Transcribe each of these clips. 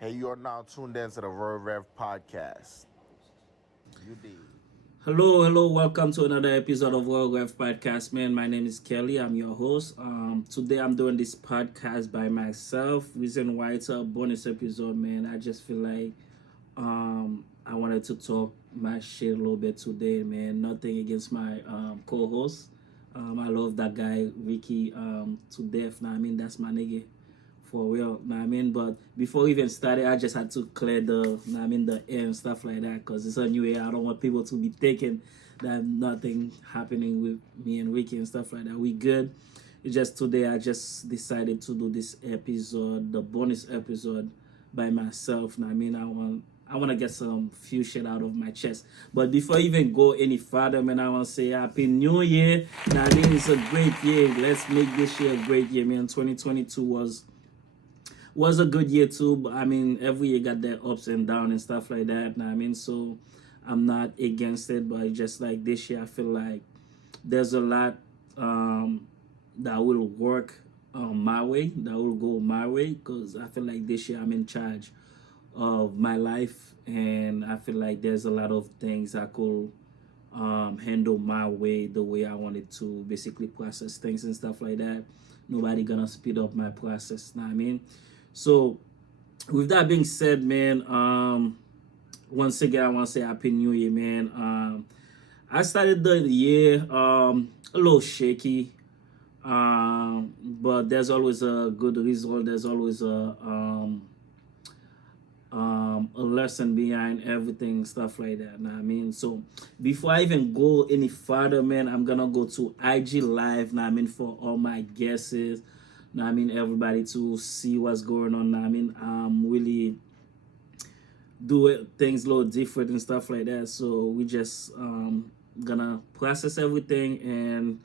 Hey, you are now tuned in to the Road Rev podcast. You did. Hello, welcome to another episode of World Ref Podcast, man. My name is Kelly, I'm your host. Today I'm doing this podcast by myself. Reason why it's a bonus episode, man. I just feel like I wanted to talk my shit a little bit today, man. Nothing against my co-host. I love that guy, Ricky, to death. Now, I mean, that's my nigga for real. Know what I mean? But before we even started, I just had to clear the air and stuff like that because it's a new year. I don't want people to be thinking that nothing happening with me and Ricky and stuff like that. We good. It's just today I just decided to do this episode, the bonus episode by myself. Know what I mean? I want to get some few shit out of my chest. But before I even go any further, man, I want to say Happy New Year. Now, I mean, it's a great year. Let's make this year a great year, man. 2022 was a good year too, but I mean every year got their ups and downs and stuff like that. I mean, so I'm not against it, but just like this year, I feel like there's a lot that will work my way, that will go my way, because I feel like this year I'm in charge of my life, and I feel like there's a lot of things I could handle my way the way I wanted to basically process things and stuff like that. Nobody gonna speed up my process. Know what I mean? So with that being said, man, once again I want to say Happy New Year, man. I started the year a little shaky, but there's always a good result. There's always a lesson behind everything, stuff like that. Know what I mean? So before I even go any further, man, I'm gonna go to IG Live. Know what I mean? For all my guesses. Know what I mean? Everybody to see what's going on. Know what I mean? Really do it, things a little different and stuff like that. So we just gonna process everything and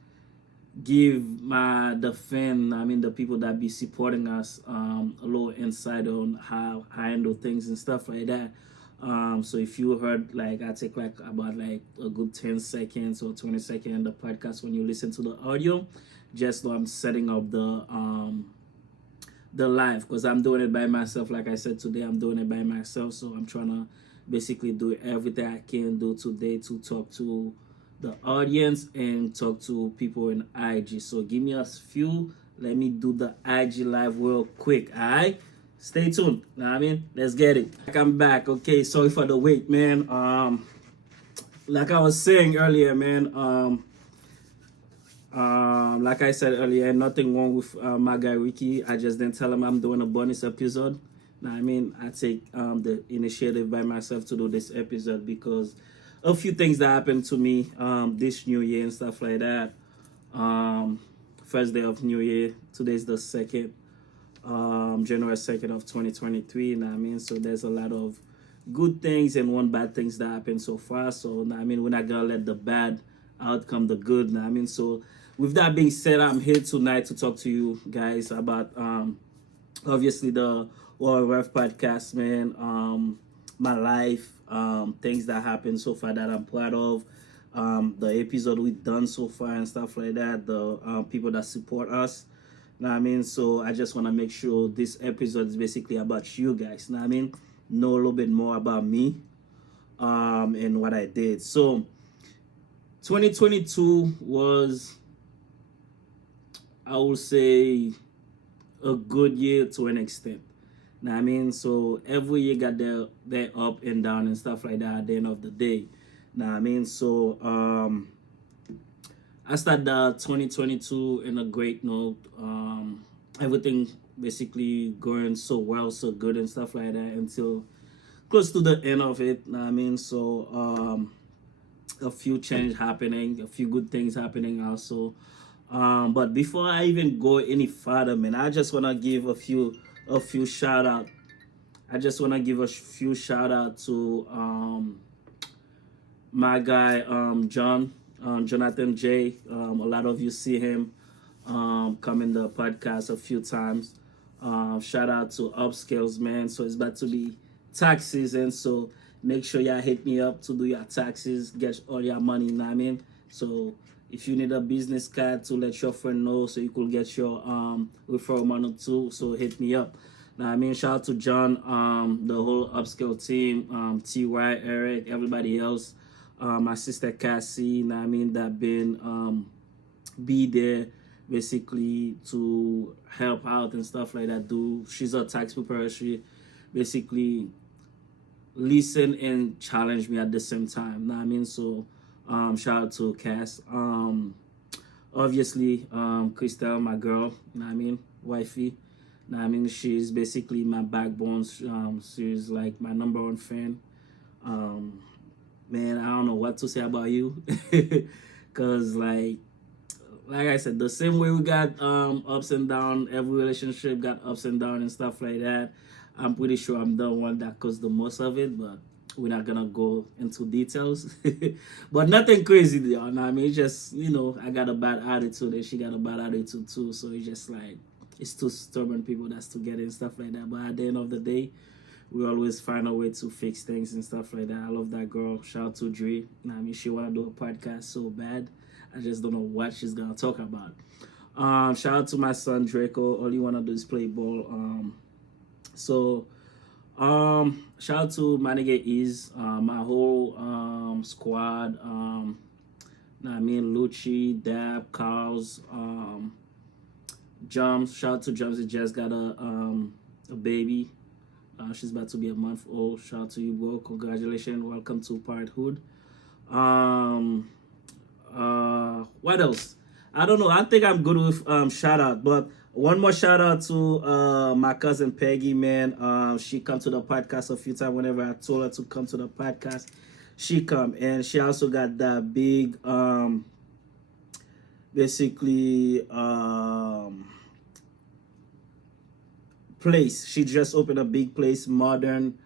give the fan, I mean the people that be supporting us, a little insight on how I handle things and stuff like that. So if you heard, like, I take like about like a good 10 seconds or 20 seconds in the podcast when you listen to the audio, just know I'm setting up the live, because I'm doing it by myself. Like I said, today I'm doing it by myself, so I'm trying to basically do everything I can do today to talk to the audience and talk to people in IG. So give me a few, let me do the IG live real quick. All right, stay tuned. Know what I mean, let's get it. I'm back. Okay, sorry for the wait, man. Like I was saying earlier, man, like I said earlier, nothing wrong with my guy Ricky. I just didn't tell him I'm doing a bonus episode. Now, I mean, I take the initiative by myself to do this episode because a few things that happened to me this new year and stuff like that. Um, First day of New Year. Today's the second, January 2nd of 2023. You know what I mean? So there's a lot of good things and one bad things that happened so far. So, you know what I mean, we're not gonna let the bad outcome the good. You know what I mean? So with that being said, I'm here tonight to talk to you guys about obviously the World Ref podcast, man. My life, things that happened so far that I'm proud of, the episode we've done so far and stuff like that, the people that support us. Know what I mean? So I just want to make sure this episode is basically about you guys. Know what I mean? Know a little bit more about me and what I did. So 2022 was, I would say, a good year to an extent. Know what I mean? So every year got their up and down and stuff like that at the end of the day. Know what I mean? So I started 2022 in a great note. Everything basically going so well, so good and stuff like that until close to the end of it. Know what I mean? So a few change happening, a few good things happening also. But before I even go any further, man, I just wanna give a few shout out. I just wanna give a few shout out to my guy Jonathan J. A lot of you see him come in the podcast a few times. Shout out to Upscales, man. So it's about to be tax season, so make sure y'all hit me up to do your taxes, get all your money. You know what I mean? So if you need a business card to let your friend know so you could get your referral money too, so hit me up. Now, I mean, shout out to John, the whole upscale team, TY, Eric, everybody else, my sister Cassie. Now, I mean, that been be there basically to help out and stuff like that. She's a tax preparer. She basically listen and challenge me at the same time. Know what I mean? So shout out to Cass. Obviously, Christelle, my girl, know what I mean, wifey. Know what I mean, she's basically my backbone. She's like my number one fan. Man, I don't know what to say about you. Cause like I said, the same way we got ups and downs, every relationship got ups and downs and stuff like that. I'm pretty sure I'm the one that caused the most of it, but we're not gonna go into details. But nothing crazy, you know what I mean? It's just, I got a bad attitude and she got a bad attitude too. So it's just like, it's two stubborn people that's together and stuff like that. But at the end of the day, we always find a way to fix things and stuff like that. I love that girl. Shout out to Dre. You know what I mean? She wanna do a podcast so bad. I just don't know what she's gonna talk about. Shout out to my son Draco. All you wanna do is play ball. Shout out to my nigga my whole squad. I mean Lucci, Dab, Carls, Jumps. Shout out to Jumps. He just got a baby. She's about to be a month old. Shout out to you, bro. Congratulations. Welcome to Parenthood. What else? I don't know. I think I'm good with shout out, but one more shout out to my cousin Peggy, man. She come to the podcast a few times. Whenever I told her to come to the podcast, she come, and she also got that big basically place. She just opened a big place, Modern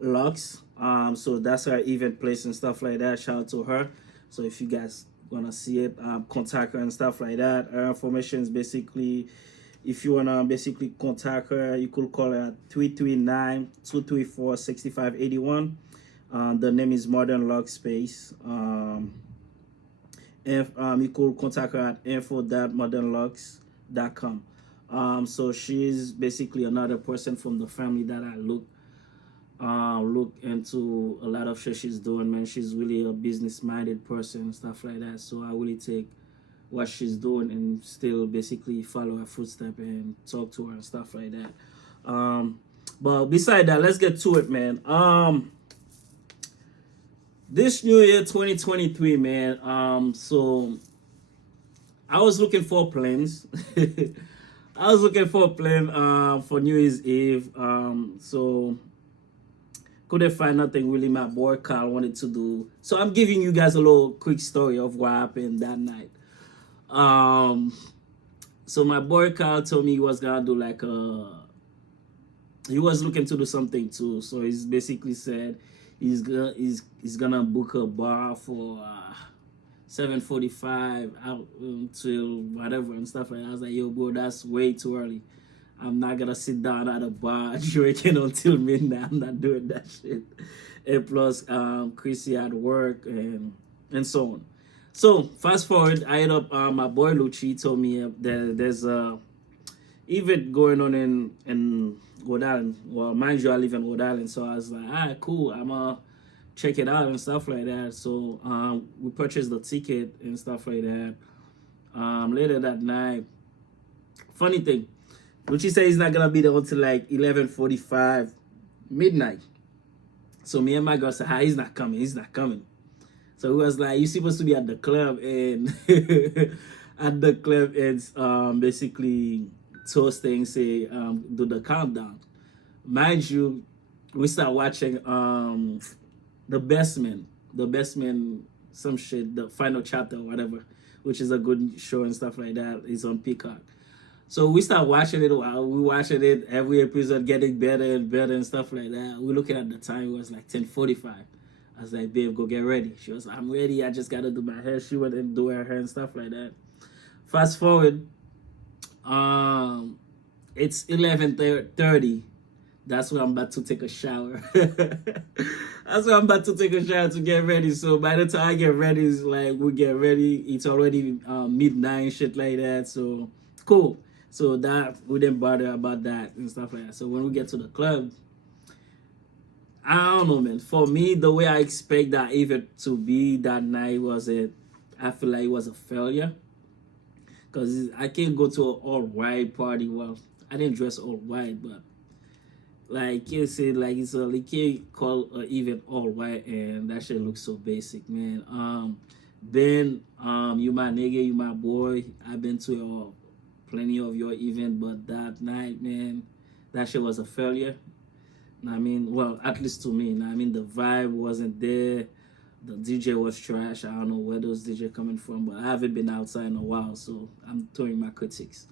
Lux. So that's her event place and stuff like that. Shout out to her. So if you guys wanna see it, contact her and stuff like that. Her information is basically, if you wanna basically contact her, you could call her at 339-234-6581. The name is Modern Log Space. And you could contact her at info.modernlux.com. So she's basically another person from the family that I look into a lot of shit she's doing, man. She's really a business-minded person and stuff like that. So I really take what she's doing and still basically follow her footsteps and talk to her and stuff like that. But beside that, let's get to it, man. This new year, 2023, man. So I was looking for plans. I was looking for a plan for New Year's Eve. So couldn't find nothing really my boy Carl wanted to do. So I'm giving you guys a little quick story of what happened that night. So my boy Carl told me he was gonna do like he was looking to do something too. So he's basically said he's gonna book a bar for 7:45 out till whatever and stuff like that. I was like, yo, bro, that's way too early. I'm not gonna sit down at a bar drinking until midnight. I'm not doing that shit. And plus, Chrissy had work and so on. So fast forward, I hit up my boy Lucci. Told me there's a event going on in Rhode Island. Well, mind you, I live in Rhode Island, so I was like, all right, cool. I'm check it out and stuff like that. So we purchased the ticket and stuff like that. Later that night, funny thing, Lucci said he's not gonna be there until like 11:45 midnight. So me and my girl said, he's not coming. So he was like, you're supposed to be at the club and at the club and basically toasting, say do the countdown. Mind you, we start watching The Best Man, some shit, the final chapter or whatever, which is a good show and stuff like that. It's on Peacock. So we start watching it. We watching it, every episode getting better and better and stuff like that. We're looking at the time. It was like 10:45. I was like, babe, go get ready. She was like, I'm ready. I just got to do my hair. She went and do her hair and stuff like that. Fast forward. It's 11:30. That's when I'm about to take a shower. That's when I'm about to take a shower to get ready. So by the time I get ready, it's like we get ready. It's already midnight, shit like that. So cool. So that we didn't bother about that and stuff like that. So when we get to the club, I don't know, man. For me, the way I expect that event to be that night was it. I feel like it was a failure because I can't go to an all white party. Well, I didn't dress all white, but like you said, like it's a you can't call an event all white, and that shit looks so basic, man. Ben, you my nigga, you my boy. I've been to plenty of your event, but that night, man, that shit was a failure. I mean, well, at least to me. I mean, the vibe wasn't there. The DJ was trash. I don't know where those DJ coming from, but I haven't been outside in a while, so I'm throwing my critics.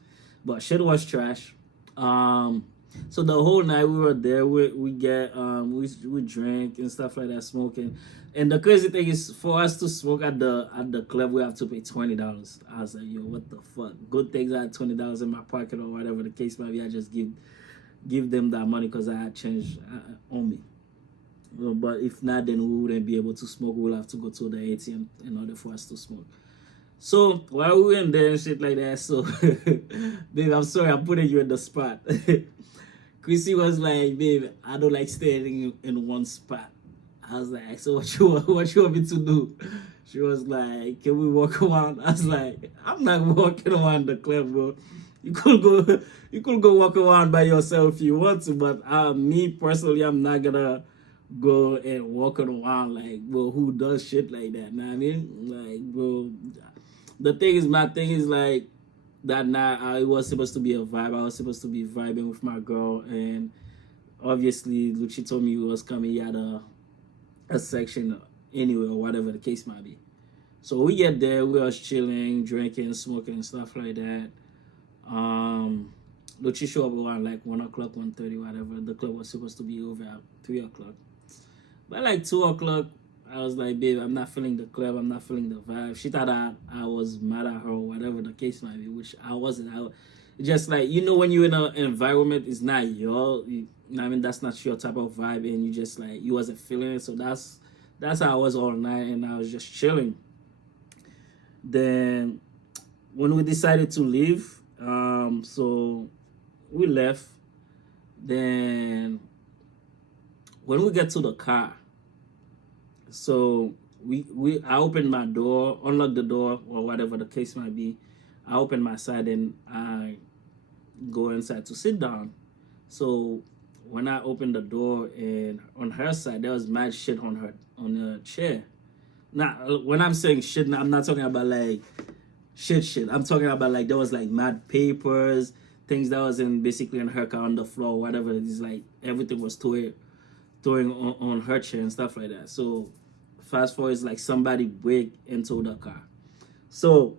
But shit was trash. So the whole night we were there, we get we drank and stuff like that, smoking. And the crazy thing is, for us to smoke at the club, we have to pay $20. I was like, yo, what the fuck? Good things I had $20 in my pocket or whatever the case might be. I just give them that money because I had change on me. But if not, then we wouldn't be able to smoke. We'll have to go to the ATM in order for us to smoke. So while we were in there and shit like that, so babe, I'm sorry I'm putting you in the spot. Chrissy was like, babe, I don't like staying in one spot. I was like, so what you want me to do? She was like, can we walk around? I was like, I'm not walking around the club, bro. You could go walk around by yourself if you want to, but me personally, I'm not gonna go and walk around like, bro, who does shit like that? Know what I mean? Like, bro, my thing is like that night I was supposed to be a vibe. I was supposed to be vibing with my girl, and obviously Lucci told me he was coming. He had a section anyway or whatever the case might be. So we get there, we was chilling, drinking, smoking, and stuff like that. Lucci showed up around like 1 o'clock, 1:30, whatever. The club was supposed to be over at 3 o'clock. By like 2 o'clock, I was like, babe, I'm not feeling the club, I'm not feeling the vibe. She thought I was mad at her or whatever the case might be, which I wasn't. Just like, when you're in an environment, it's not I mean, that's not your type of vibe, and you just like, you wasn't feeling it. So that's how I was all night, and I was just chilling. Then when we decided to leave, so we left. Then when we get to the car, so I opened my door, unlocked the door or whatever the case might be. I open my side and I go inside to sit down. So when I opened the door, and on her side there was mad shit on the chair. Now when I'm saying shit, I'm not talking about like shit. I'm talking about like there was like mad papers, things that was basically in her car on the floor, whatever. It's like everything was throwing on her chair and stuff like that. So fast forward, it's like somebody break into the car. So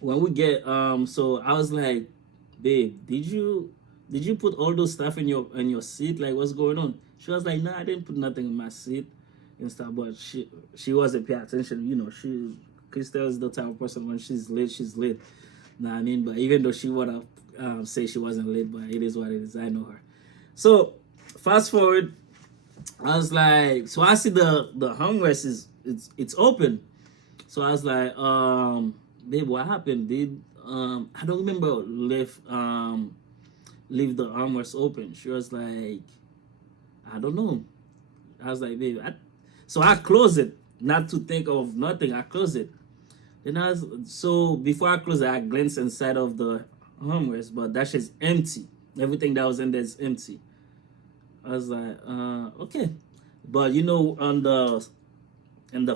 when we get so I was like, babe, did you put all those stuff in your seat? Like, what's going on? She was like, no, I didn't put nothing in my seat and stuff. But she wasn't paying attention. Crystal is the type of person, when she's lit, she's lit. Know what I mean? But even though she would have say she wasn't lit, but it is what it is. I know her. So fast forward, I was like, so I see the armrest it's open. So I was like, babe, what happened? I don't remember leave the armrest open. She was like, I don't know. I was like, babe, so I closed it, not to think of nothing. I closed it. So before I close it, I glanced inside of the armrest, but that shit's empty. Everything that was in there is empty. I was like, okay. But in the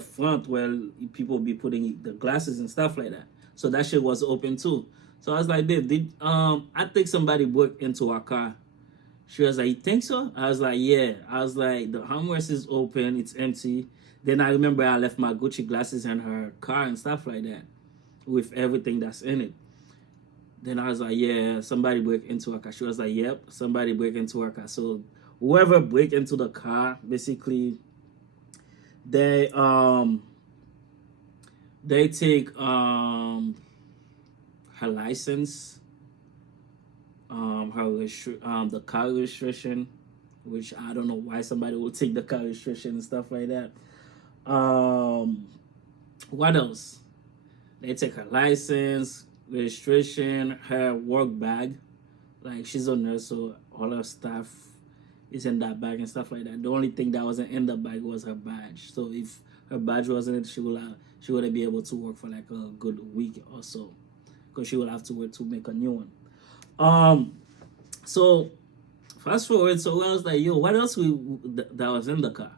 front where people be putting the glasses and stuff like that. So that shit was open too. So I was like, babe, I think somebody broke into our car. She was like, you think so? I was like, yeah. I was like, the armrest is open, it's empty. Then I remember I left my Gucci glasses in her car and stuff like that, with everything that's in it. Then I was like, yeah, somebody break into her car. She was like, yep, somebody break into her car. So whoever break into the car, basically, they take her license, the car registration, which I don't know why somebody will take the car registration and stuff like that. What else? They take her license, registration, her work bag. Like she's a nurse, so all her stuff is in that bag and stuff like that. The only thing that wasn't in the bag was her badge. So if her badge wasn't it, she wouldn't be able to work for like a good week or so, because she would have to wait to make a new one. Um, so fast forward, so I was like, yo, what else that was in the car?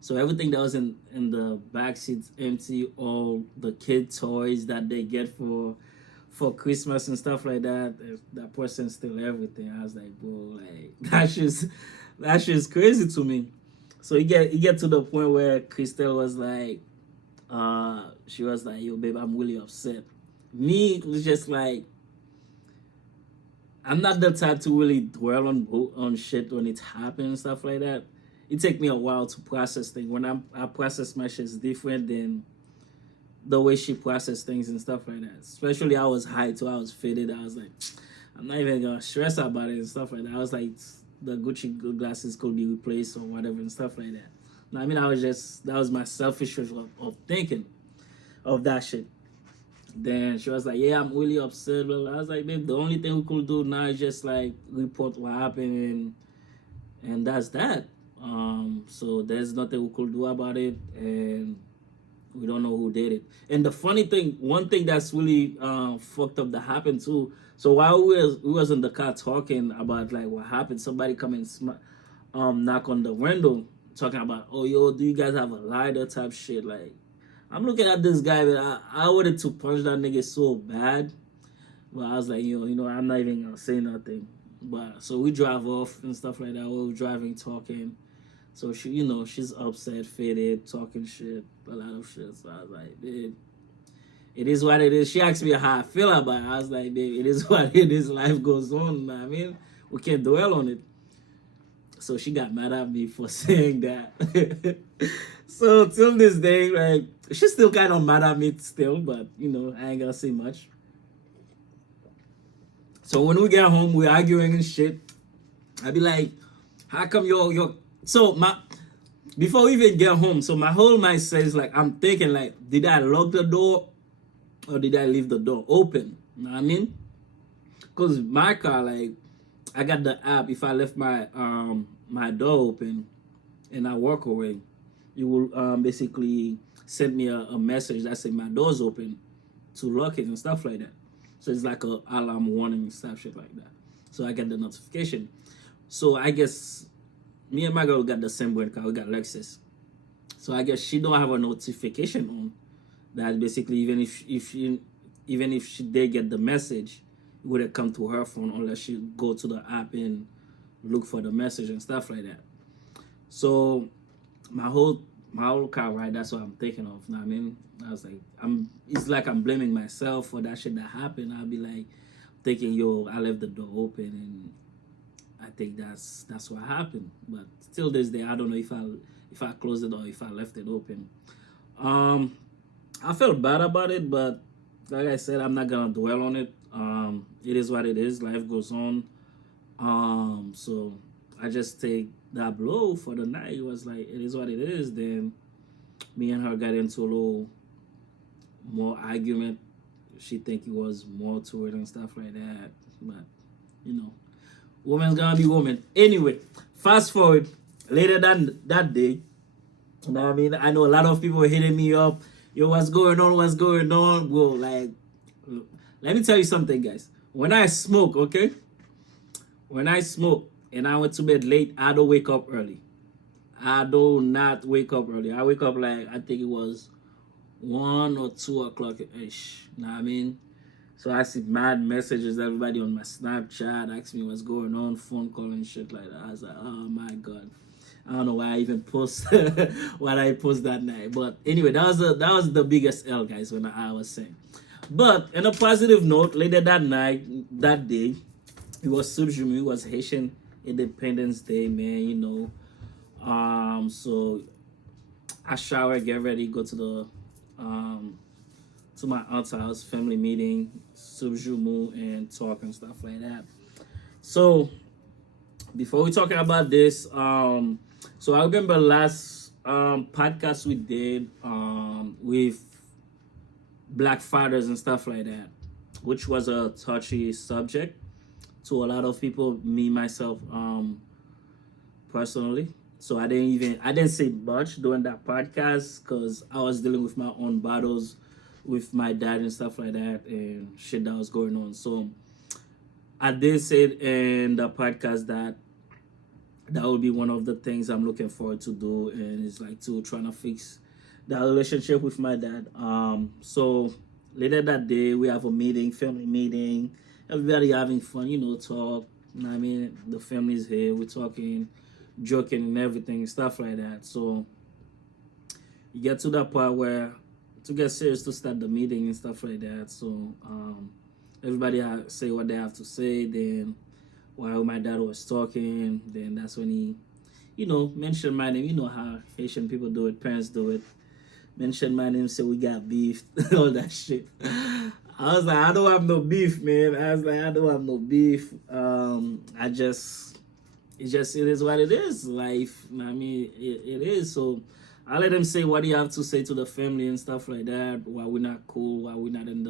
So everything that was in the back seats empty, all the kid toys that they get for Christmas and stuff like that. That person still everything. I was like, bro, like that's just crazy to me. So you get to the point where Christelle was like, she was like, yo, babe, I'm really upset. Me, it was just like, I'm not the type to really dwell on shit when it happens and stuff like that. It take me a while to process things. When I process my shit is different than the way she processed things and stuff like that. Especially I was high too. I was faded. I was like, I'm not even gonna stress about it and stuff like that. I was like, the Gucci glasses could be replaced or whatever and stuff like that. I mean, that was my selfish way of thinking of that shit. Then she was like, yeah, I'm really upset. Well, I was like, babe, the only thing we could do now is just like report what happened, and that's that. So there's nothing we could do about it, and we don't know who did it. And the funny thing, one thing that's really fucked up that happened too. So while we was in the car talking about like what happened, somebody come and knock on the window talking about, oh yo, do you guys have a lighter type shit? Like I'm looking at this guy, but I wanted to punch that nigga so bad, but I was like, I'm not even gonna say nothing. But so we drive off and stuff like that. We were driving, talking. So she's upset, faded, talking shit, a lot of shit. So I was like, babe, it is what it is. She asked me how I feel about it. I was like, babe, it is what it is. Life goes on. I mean, we can't dwell on it. So she got mad at me for saying that. So till this day, like, she's still kind of mad at me still, but I ain't gonna say much. So when we get home, we're arguing and shit. I be like, how come you're so my before we even get home, so my whole mindset is like, I'm thinking like, did I lock the door or did I leave the door open? You know what I mean? Because my car, like, I got the app. If I left my door open and I walk away, it will basically send me a message that say my door's open to lock it and stuff like that. So it's like a alarm warning and stuff, shit like that. So I get the notification. So I guess me and my girl got the same brand car. We got Lexus. So I guess she don't have a notification on. That basically even if she did get the message, it wouldn't come to her phone unless she go to the app and look for the message and stuff like that. So my whole car ride, that's what I'm thinking of. You know what I mean? I was like, it's like I'm blaming myself for that shit that happened. I'll be like thinking, yo, I left the door open, and I think that's what happened. But still this day, I don't know if I closed it or if I left it open. I felt bad about it, but like I said, I'm not gonna dwell on it. It is what it is. Life goes on. So I just take that blow for the night. It was like, it is what it is. Then me and her got into a little more argument. She think it was more to it and stuff like that. But woman's gonna be woman. Anyway, fast forward later than that day. You know what I mean? I know a lot of people hitting me up. Yo, what's going on? What's going on? Well, like, let me tell you something, guys. When I smoke, okay? When I smoke and I went to bed late, I don't wake up early. I do not wake up early. I wake up like, I think it was 1 or 2 o'clock ish. You know what I mean? So I see mad messages, everybody on my Snapchat ask me what's going on, phone call and shit like that. I was like, oh my God. I don't know why I even post what I post that night. But anyway, that was the biggest L, guys, when I was saying. But on a positive note, later that night, that day, it was Subjumu, it was Haitian Independence Day, man, so I shower, get ready, go to my aunt's house, family meeting, Subjumu, and talk and stuff like that. So before we talking about this, so I remember last podcast we did with Black fathers and stuff like that. which was a touchy subject to a lot of people, me myself personally. So I didn't say much during that podcast because I was dealing with my own battles with my dad and stuff like that and shit that was going on. So I did say it in the podcast that that would be one of the things I'm looking forward to do, and it's like to trying to fix that relationship with my dad. So later that day we have a meeting, family meeting, everybody having fun, talk. You know what I mean? The family's here, we're talking, joking and everything, stuff like that. So you get to that part where to get serious to start the meeting and stuff like that. So everybody say what they have to say. Then while my dad was talking, then that's when he, mentioned my name. You know how Haitian people do it, parents do it. Mention my name, say we got beef, all that shit. I was like, I don't have no beef, man. I was like, I don't have no beef. It is what it is. Life, I mean, it is. So I let him say what he have to say to the family and stuff like that. Why we're not cool, why we're not in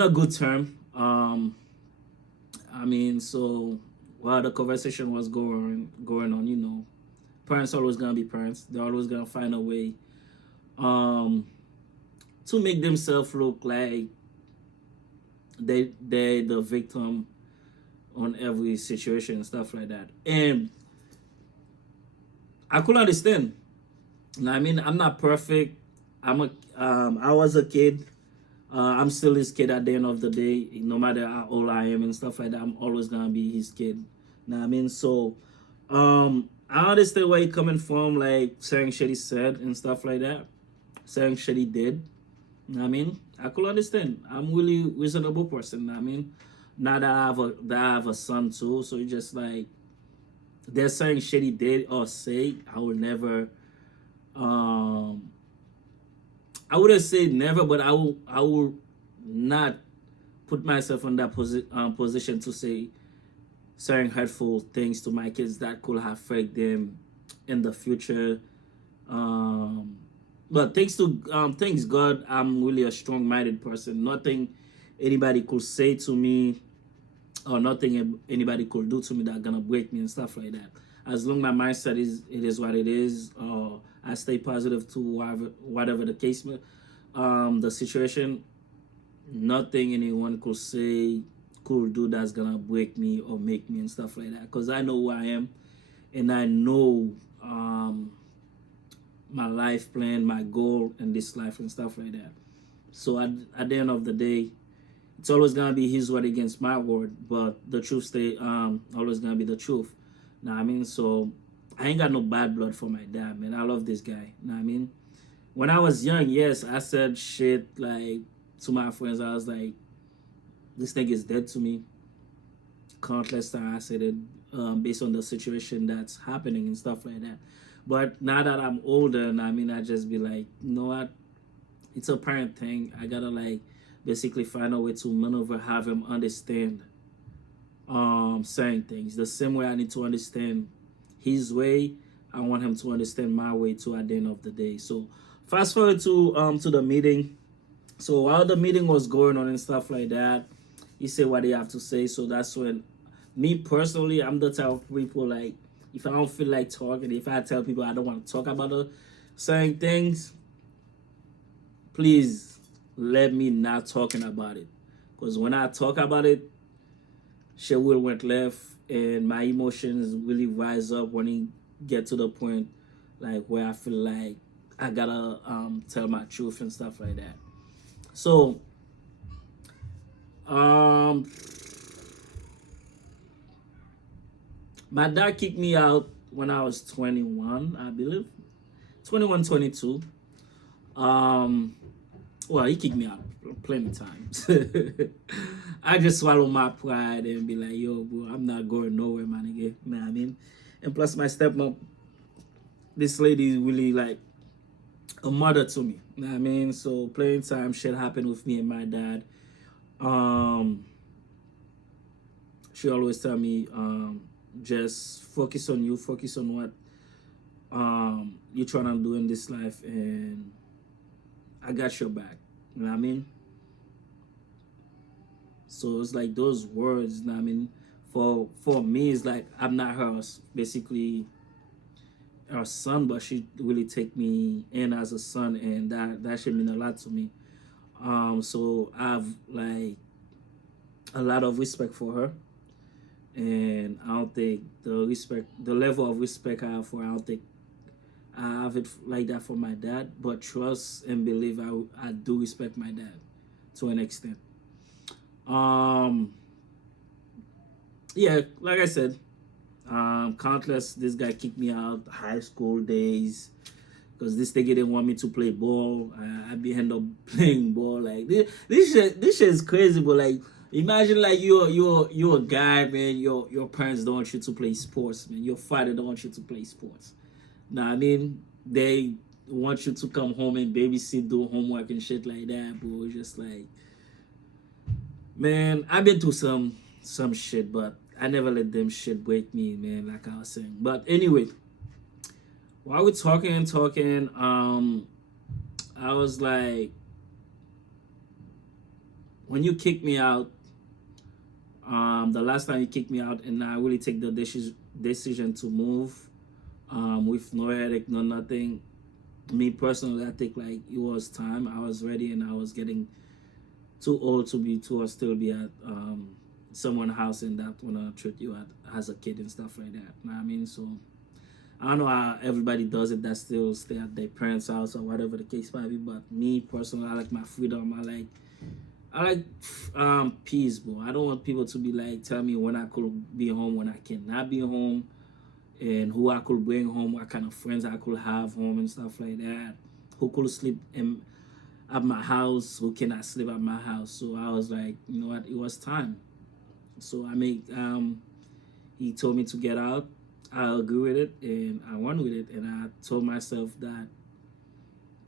a good term. I mean, so while the conversation was going on, parents always gonna be parents. They're always gonna find a way to make themselves look like they the victim on every situation and stuff like that. And I could understand. I mean, I'm not perfect. I was a kid. I'm still his kid at the end of the day. No matter how old I am and stuff like that, I'm always gonna be his kid. You know what I mean? So I understand where he coming from, like saying shit he said and stuff like that. Saying shit he did. You know what I mean? I could understand. I'm really reasonable person, you know what I mean? Now that I have a son too, so it's just like they're saying shit he did or say, I would never I wouldn't say never, but I will not put myself in that position to say certain hurtful things to my kids that could affect them in the future. But thanks God, I'm really a strong-minded person. Nothing anybody could say to me or nothing anybody could do to me that gonna break me and stuff like that. As long as my mindset it is what it is, I stay positive to whatever the case, the situation. Nothing anyone could say could do that's gonna break me or make me and stuff like that. Cause I know who I am, and I know my life plan, my goal in this life and stuff like that. So at the end of the day, it's always gonna be his word against my word, but the truth stay always gonna be the truth. Know what I mean? So I ain't got no bad blood for my dad, man. I love this guy. Know what I mean? When I was young, yes, I said shit like to my friends. I was like, this thing is dead to me. Countless times I said it based on the situation that's happening and stuff like that. But now that I'm older, I mean, I just be like, you know what? It's a parent thing. I gotta like basically find a way to maneuver, have him understand certain things. The same way I need to understand his way, I want him to understand my way too at the end of the day. So fast forward to the meeting. So while the meeting was going on and stuff like that, he said what he have to say. So that's when me personally, I'm the type of people like if I don't feel like talking, if I tell people I don't want to talk about certain things, please let me not talking about it. Because when I talk about it, shit will went left and my emotions really rise up when he get to the point like where I feel like I gotta tell my truth and stuff like that. So my dad kicked me out when I was 21, I believe. 21, 22. Well, he kicked me out plenty of times. I just swallow my pride and be like, yo, bro, I'm not going nowhere, man. You know what I mean? And plus, my stepmom, this lady is really like a mother to me. You know what I mean? So, plenty of time shit happened with me and my dad. She always tell me, just focus on you, focus on what you're trying to do in this life, and I got your back. You know what I mean? So it's like those words, you know what I mean, for me, it's like I'm not her basically her son, but she really take me in as a son, and that should mean a lot to me. So I've like a lot of respect for her, and I don't think the level of respect I have for her, I don't think I have it like that for my dad. But trust and believe, I do respect my dad to an extent. Um, yeah, like I said, countless. This guy kicked me out high school days because this nigga didn't want me to play ball. I be end up playing ball. Like this shit is crazy. But like, imagine like you're a guy, man. Your parents don't want you to play sports, man. Your father don't want you to play sports. Nah, I mean they want you to come home and babysit, do homework and shit like that. But it's just like, man, I've been through some shit, but I never let them shit break me, man. Like I was saying. But anyway, while we're talking, I was like, when you kicked me out, the last time you kicked me out, and I really take the decision to move, with no headache, no nothing. Me personally, I think like it was time. I was ready, and I was getting too old to still be at someone's house and that wanna treat you as a kid and stuff like that. You know what I mean? So I don't know how everybody does it that still stay at their parents' house or whatever the case might be, but me personally, I like my freedom. I like peace, bro. I don't want people to be like tell me when I could be home, when I cannot be home, and who I could bring home, what kind of friends I could have home and stuff like that. Who could sleep at my house, who cannot sleep at my house. So I was like, you know what, it was time. So he told me to get out. I agree with it and I went with it, and I told myself that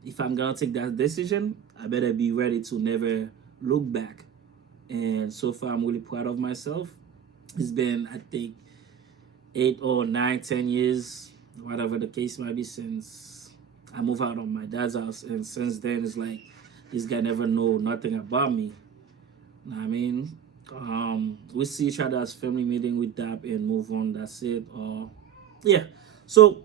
if I'm gonna take that decision, I better be ready to never look back. And so far I'm really proud of myself. It's been, I think, 8 or 9, 10 years, whatever the case might be, since I moved out of my dad's house, and since then it's like this guy never know nothing about me. You know what I mean? We see each other as family meeting, with dap and move on. That's it. Or yeah. So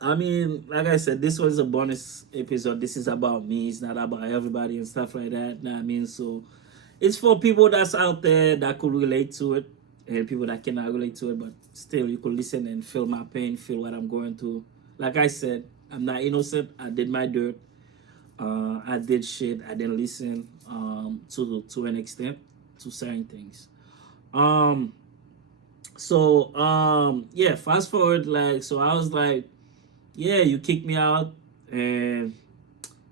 I mean, like I said, this was a bonus episode. This is about me. It's not about everybody and stuff like that. You know what I mean? So it's for people that's out there that could relate to it, and people that cannot relate to it, but still you could listen and feel my pain, feel what I'm going through. Like I said, I'm not innocent. I did my dirt. I did shit. I didn't listen to an extent to certain things. Yeah, fast forward, like, so I was like, yeah, you kicked me out, and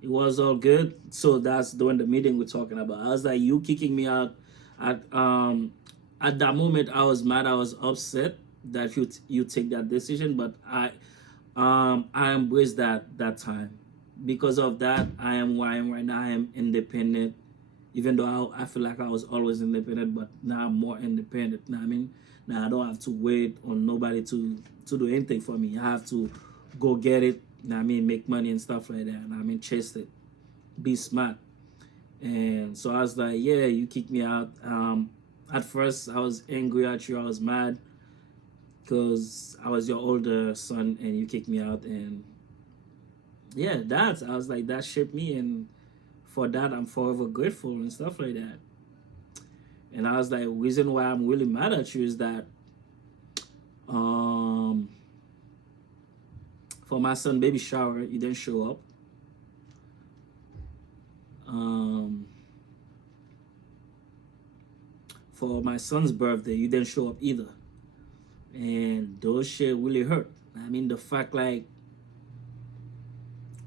it was all good. So that's during the meeting we're talking about. I was like, you kicking me out at at that moment I was mad, I was upset that you take that decision, but I embraced that time. Because of that, I am where I am right now. I am independent, even though I feel like I was always independent, but now I'm more independent. You know what I mean? Now I don't have to wait on nobody to do anything for me. I have to go get it. You know what I mean? Make money and stuff like that. You know what I mean? Chase it. Be smart. And so I was like, yeah, you kicked me out. At first, I was angry at you. I was mad because I was your older son and you kicked me out. And yeah, I was like, that shaped me. And for that, I'm forever grateful and stuff like that. And I was like, reason why I'm really mad at you is that for my son baby shower, you didn't show up. For my son's birthday, you didn't show up either. And those shit really hurt. I mean, the fact like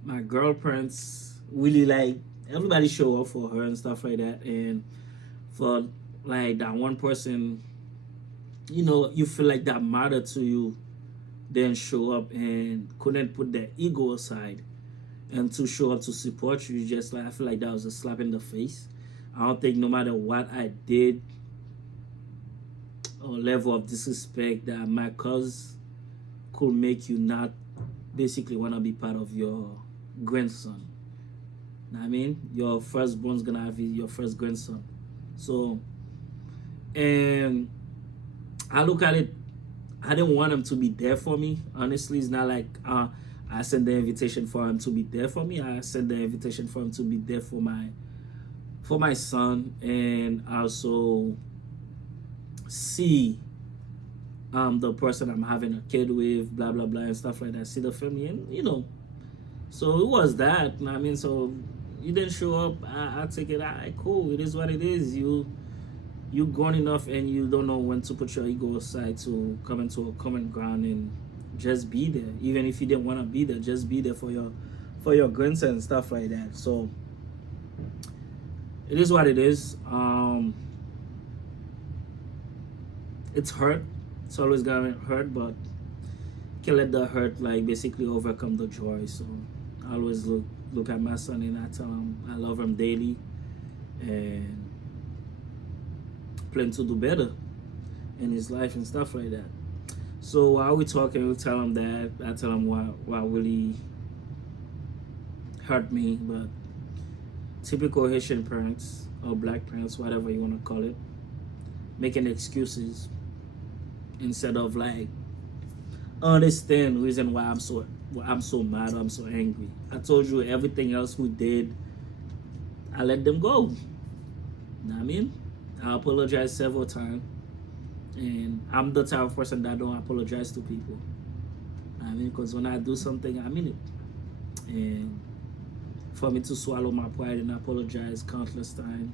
my girlfriends really like everybody show up for her and stuff like that, and for like that one person, you know, you feel like that mattered to you, then show up and couldn't put their ego aside and to show up to support you. Just like, I feel like that was a slap in the face. I don't think no matter what I did or level of disrespect that my cause could make you not basically want to be part of your grandson. Know what I mean? Your firstborn's gonna have your first grandson. So And I look at it, I didn't want him to be there for me. Honestly, it's not like I sent the invitation for him to be there for me. I sent the invitation for him to be there for my son, and also see the person I'm having a kid with, blah blah blah and stuff like that. See the family, and so it was that. I mean, so you didn't show up. I take it. Alright, cool. It is what it is. You grown enough and you don't know when to put your ego aside to come into a common ground and just be there. Even if you didn't want to be there, just be there for your grandson and stuff like that. So it is what it is. It's hurt. It's always gonna hurt, but you can let the hurt like basically overcome the joy. So I always look at my son and I tell him I love him daily and plan to do better in his life and stuff like that. So while we talking, we tell him that. I tell him what really hurt me, but typical Haitian parents or black parents, whatever you want to call it, making excuses instead of like understand the reason why I'm so mad or I'm so angry. I told you everything else we did, I let them go. You know what I mean? I apologize several times, and I'm the type of person that don't apologize to people. I mean, because when I do something, I mean it. And for me to swallow my pride and apologize countless times,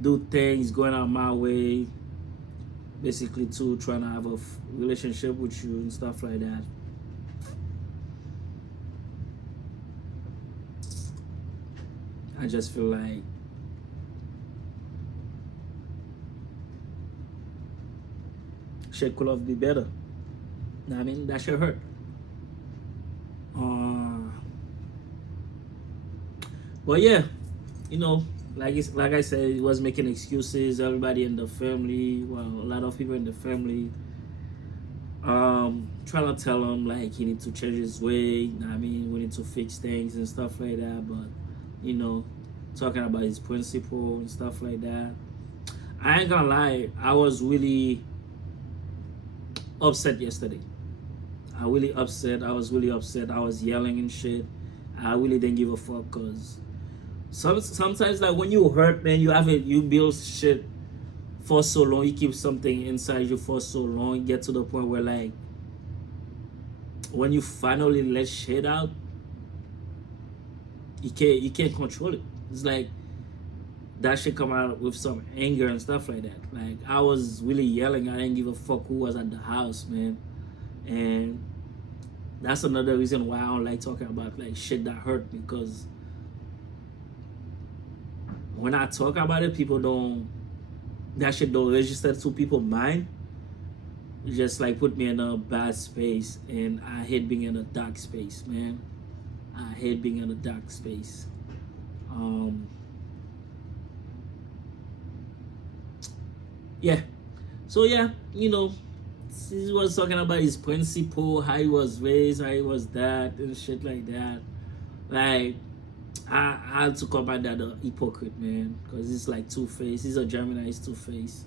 do things going out my way, basically to trying to have a relationship with you and stuff like that. I just feel like shit could have been better. I mean, that shit hurt. But yeah, like I said, he was making excuses. Everybody in the family, well, a lot of people in the family, trying to tell him like he need to change his way. I mean, we need to fix things and stuff like that. But talking about his principle and stuff like that. I ain't gonna lie, I was really upset yesterday. I was really upset. I was yelling and shit. I really didn't give a fuck because sometimes like when you hurt, man, you build shit for so long, you keep something inside you for so long, you get to the point where like when you finally let shit out, you can't control it. It's like that shit come out with some anger and stuff like that. Like I was really yelling. I didn't give a fuck who was at the house, man. And that's another reason why I don't like talking about like shit that hurt me, because when I talk about it, that shit don't register to people's mind. It just like put me in a bad space, and I hate being in a dark space, man. I hate being in a dark space. Yeah. So yeah, he was talking about his principle, how he was raised, how he was that, and shit like that. Like, I had to call my dad a hypocrite, man, because he's like two-faced. He's a Gemini, he's two-faced.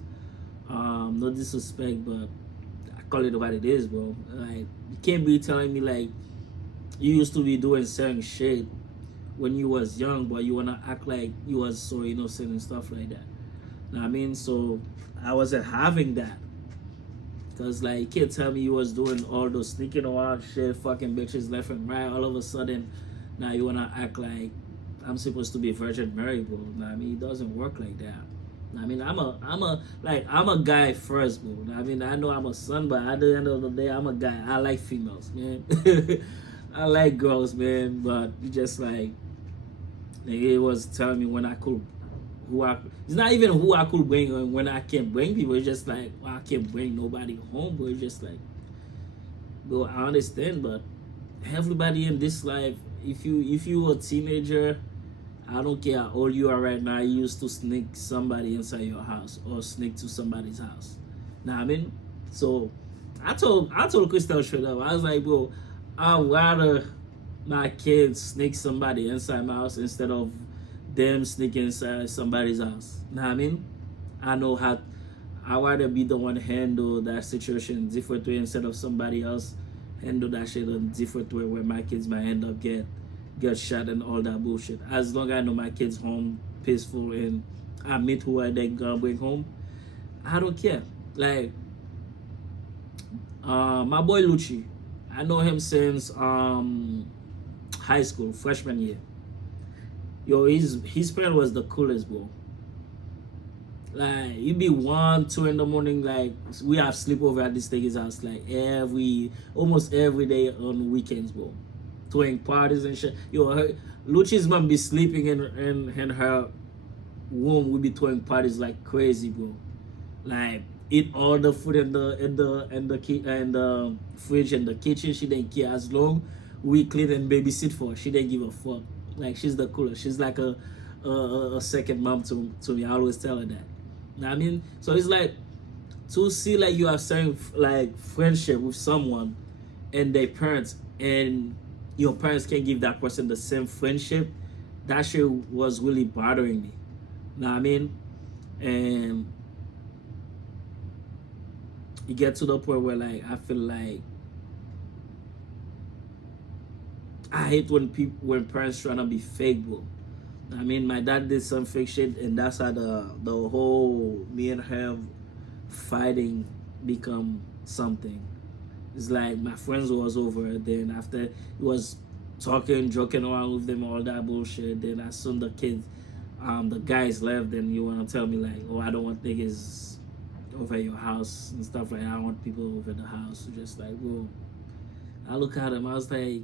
No disrespect, but I call it what it is, bro. Like, you can't be telling me like you used to be doing certain shit when you was young, but you wanna act like you was so innocent and stuff like that. Know what I mean? So I wasn't having that. Cause like you can't tell me you was doing all those sneaking around shit, fucking bitches left and right. All of a sudden, now you wanna act like I'm supposed to be Virgin Mary, bro. Know what I mean? It doesn't work like that. I mean, I'm a guy first, bro. I mean, I know I'm a son, but at the end of the day, I'm a guy. I like females, man. I like girls, man. But you just like it was telling me when I could. It's not even who I could bring or when I can't bring people. It's just like, well, I can't bring nobody home, but it's just like, bro, I understand, but everybody in this life, if you were a teenager, I don't care how old you are right now, you used to sneak somebody inside your house or sneak to somebody's house. Know what I mean? So I told Christelle straight up, I was like, bro, I'd rather my kids sneak somebody inside my house instead of them sneaking inside somebody's house. Know what I mean? I rather be the one handle that situation different way instead of somebody else handle that shit in different way where my kids might end up get shot and all that bullshit. As long as I know my kids home peaceful and I meet who I they gonna bring home, I don't care. Like my boy Lucci, I know him since high school, freshman year. Yo, his parent was the coolest, bro. Like it be 1, 2 in the morning. Like we have sleepover at this nigga's house, like almost every day on weekends, bro. Throwing parties and shit. Yo, Lucci's mom be sleeping in her room. We be throwing parties like crazy, bro. Like eat all the food in the fridge and the kitchen. She didn't care as long we clean and babysit for her. She didn't give a fuck. Like she's the coolest. She's like a second mom to me. I always tell her that. You know what I mean? So it's like to see like you have certain like friendship with someone and their parents and your parents can't give that person the same friendship. That shit was really bothering me. You know what I mean? And you get to the point where like I feel like I hate when parents trying to be fake, bro. I mean, my dad did some fake shit, and that's how the whole me and him fighting become something. It's like my friends was over. Then after he was talking, joking around with them, all that bullshit. Then as soon the guys left. Then you wanna tell me like, oh, I don't want niggas over your house and stuff like that. I don't want people over the house. Just like, whoa. I look at him. I was like.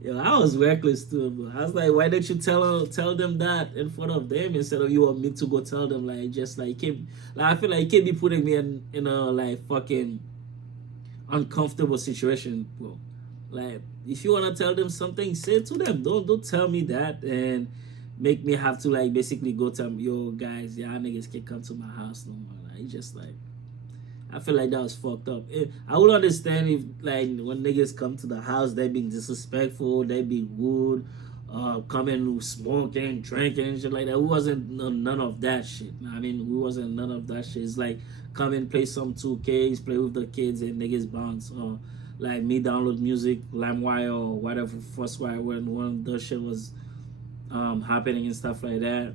Yo, I was reckless too, bro. I was like, why didn't you tell them that in front of them instead of you want me to go tell them like just like keep like I feel like you can't be putting me in a like fucking uncomfortable situation, bro. Like if you wanna tell them something, say it to them. Don't tell me that and make me have to like basically go tell them, yo guys, y'all niggas can't come to my house no more. Like just like I feel like that was fucked up. I would understand if, like, when niggas come to the house, they be disrespectful, they be rude, coming smoking, drinking, shit like that. We wasn't none of that shit. I mean, we wasn't none of that shit. It's like, come and play some 2Ks, play with the kids, and niggas bounce. Or, like, me download music, LimeWire, or whatever, FirstWire, when one of the shit was happening and stuff like that.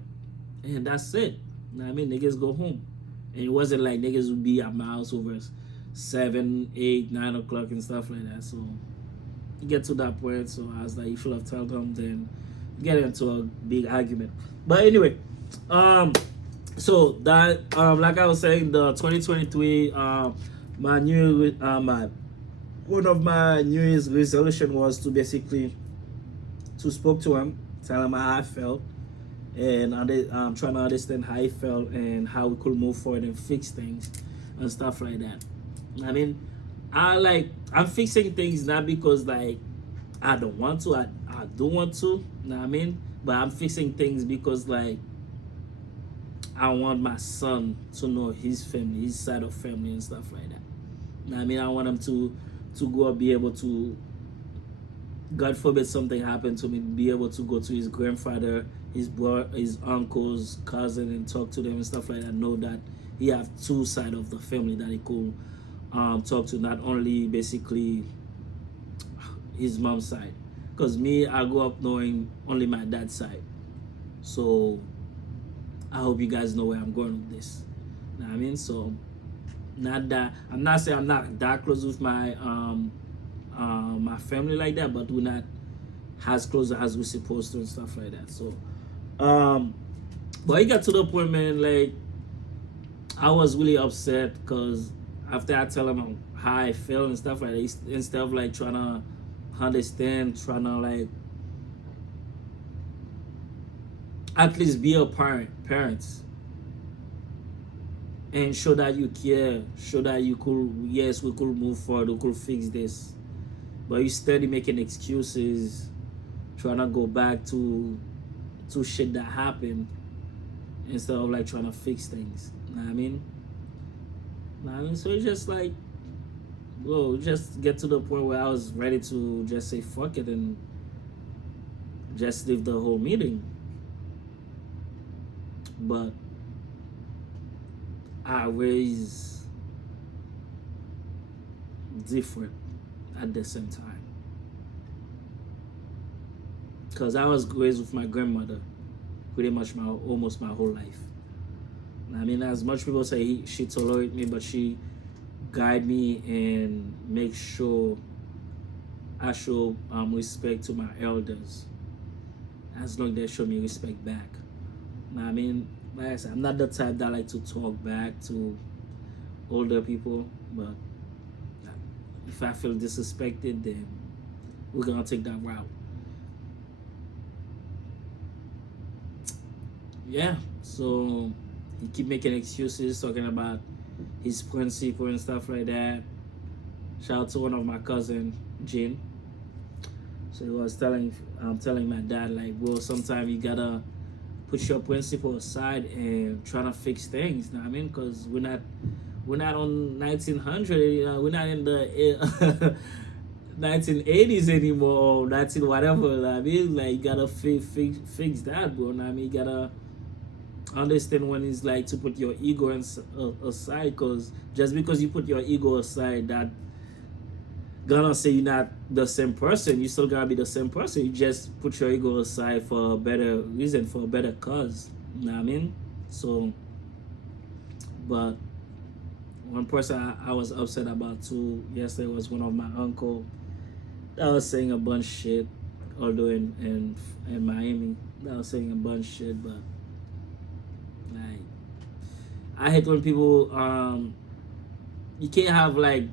And that's it. I mean, niggas go home. And it wasn't like niggas would be at my house over 7, 8, 9 o'clock and stuff like that. So you get to that point. So I was like, you should have told them. Then get into a big argument. But anyway, so that like I was saying, the 2023 one of my New Year's resolution was to basically to spoke to him, tell him how I felt. And I'm trying to understand how he felt and how we could move forward and fix things and stuff like that. I mean, I'm fixing things not because like I don't want to, I do want to, you know what I mean? But I'm fixing things because like I want my son to know his family, his side of family and stuff like that. You know what I mean? I want him to go and be able to, God forbid something happened to me, be able to go to his grandfather, his brother, his uncles, cousin, and talk to them and stuff like that. Know that he have two sides of the family that he could talk to, not only basically his mom's side. Because me, I grew up knowing only my dad's side. So I hope you guys know where I'm going with this. You know what I mean? So not that I'm not saying I'm not that close with my my family like that, but we're not as close as we're supposed to and stuff like that. So but it got to the point, man, like I was really upset because after I tell him how I feel and stuff like that, instead of like trying to understand, trying to like at least be a parent and show that you care, show that you could, yes, we could move forward, we could fix this. But you steady making excuses, trying to go back to shit that happened instead of like trying to fix things. You know what I mean? You know what I mean? So it's just like, bro, just get to the point where I was ready to just say fuck it and just leave the whole meeting. But I raised different at the same time. Because I was raised with my grandmother pretty much almost my whole life. I mean, as much people say she tolerate me, but she guide me and make sure I show respect to my elders. As long as they show me respect back. I mean, like I said, I'm not the type that like to talk back to older people, but if I feel disrespected, then we're gonna take that route. Yeah, so he keep making excuses, talking about his principle and stuff like that. Shout out to one of my cousin, Jin. So he was telling my dad, like, well, sometimes you gotta put your principle aside and try to fix things. You know what I mean? Because we're not on 1900. We're not in the 1980s anymore, or 19 whatever. I mean, like, you gotta fix that, bro. I mean, you gotta understand when it's like to put your ego aside. Because just because you put your ego aside, that gonna say you're not the same person. You still gotta be the same person. You just put your ego aside for a better reason, for a better cause. You know what I mean? So, but one person I was upset about too yesterday was one of my uncle that was saying a bunch of shit, although in Miami, that was saying a bunch of shit. But like, I hate when people you can't have like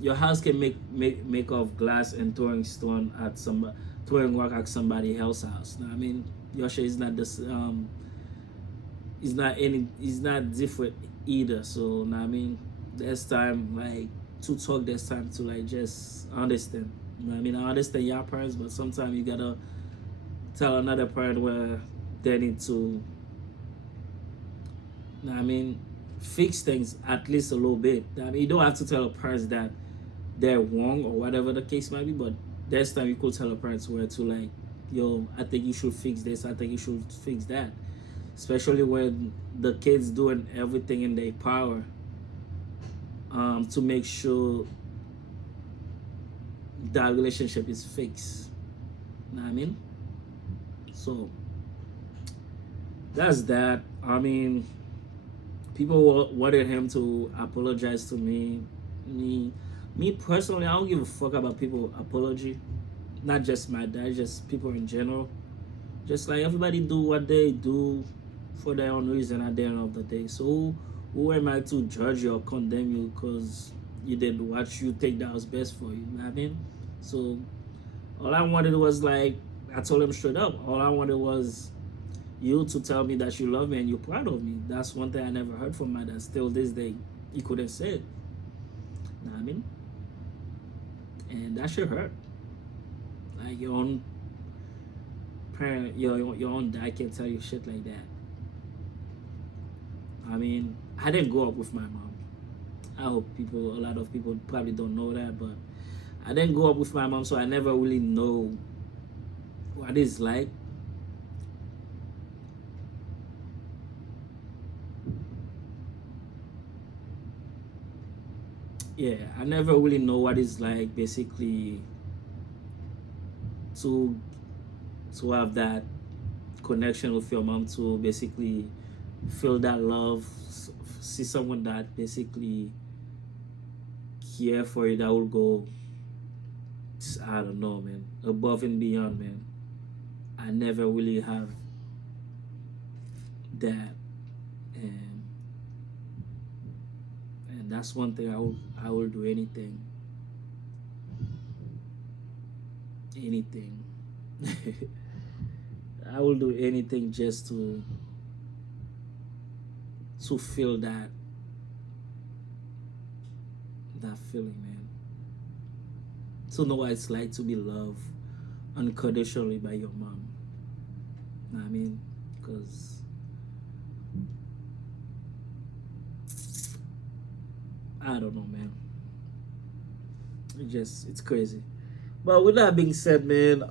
your house can make of glass and throwing stone at throwing rock at somebody else's house. You know what I mean? Your shit is not this is not different either. So you know what I mean, there's time like to talk, there's time to like just understand. You know what I mean? I understand your parents, but sometimes you gotta tell another parent where they need to, you know what I mean, fix things at least a little bit. I mean, you don't have to tell a parents that they're wrong or whatever the case might be, but there's time you could tell a parents where to like, yo, I think you should fix this, I think you should fix that. Especially when the kids doing everything in their power to make sure that relationship is fixed. You know what I mean? So that's that. I mean, people wanted him to apologize to me. Me personally, I don't give a fuck about people apology. Not just my dad, just people in general. Just like everybody do what they do for their own reason at the end of the day. So who am I to judge you or condemn you because you did what you think that was best for you? You know what I mean? So all I wanted was like, I told him straight up, all I wanted was you to tell me that you love me and you're proud of me. That's one thing I never heard from my dad. Still this day, he couldn't say it. You know what I mean? And that should hurt. Like your own parent, your own dad can tell you shit like that. I mean, I didn't grow up with my mom. I hope a lot of people probably don't know that, but I didn't grow up with my mom, so I never really know what it's like. Yeah, I never really know what it's like basically to have that connection with your mom, to basically feel that love, see someone that basically care for you, that will go, I don't know, man, above and beyond, man. I never really have that, and that's one thing I will do anything I will do anything just to feel that feeling, man. To know what it's like to be loved unconditionally by your mom. You know what I mean? Because I don't know, man. It's crazy. But with that being said, man,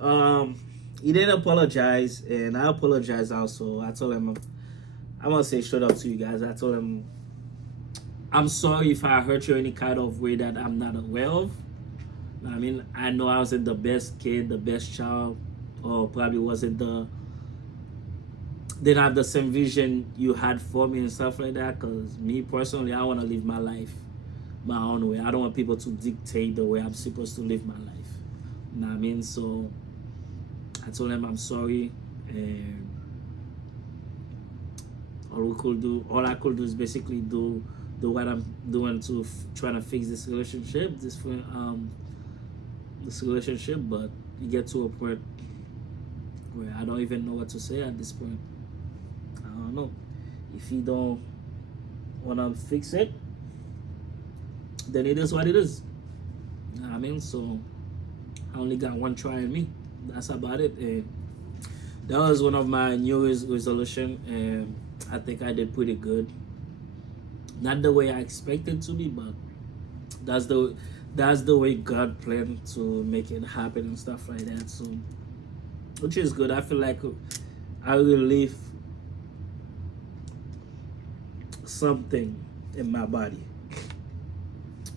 he didn't apologize, and I apologize also. I told him, I'm gonna say straight up to you guys. I told him I'm sorry if I hurt you any kind of way that I'm not aware of. I mean, I know I wasn't the best kid, the best child, or probably wasn't the didn't have the same vision you had for me and stuff like that. Cause me personally, I want to live my life my own way. I don't want people to dictate the way I'm supposed to live my life. You know what I mean? So I told him I'm sorry, and all I could do is basically do what I'm doing to trying to fix this relationship, this relationship. But you get to a point where I don't even know what to say at this point. I don't know. If you don't wanna fix it, then it is what it is. You know what I mean? So I only got one try in me. That's about it. And that was one of my New Year's resolution, and I think I did pretty good. Not the way I expected to be, but that's the way God planned to make it happen and stuff like that. So, which is good. I feel like I will leave something in my body,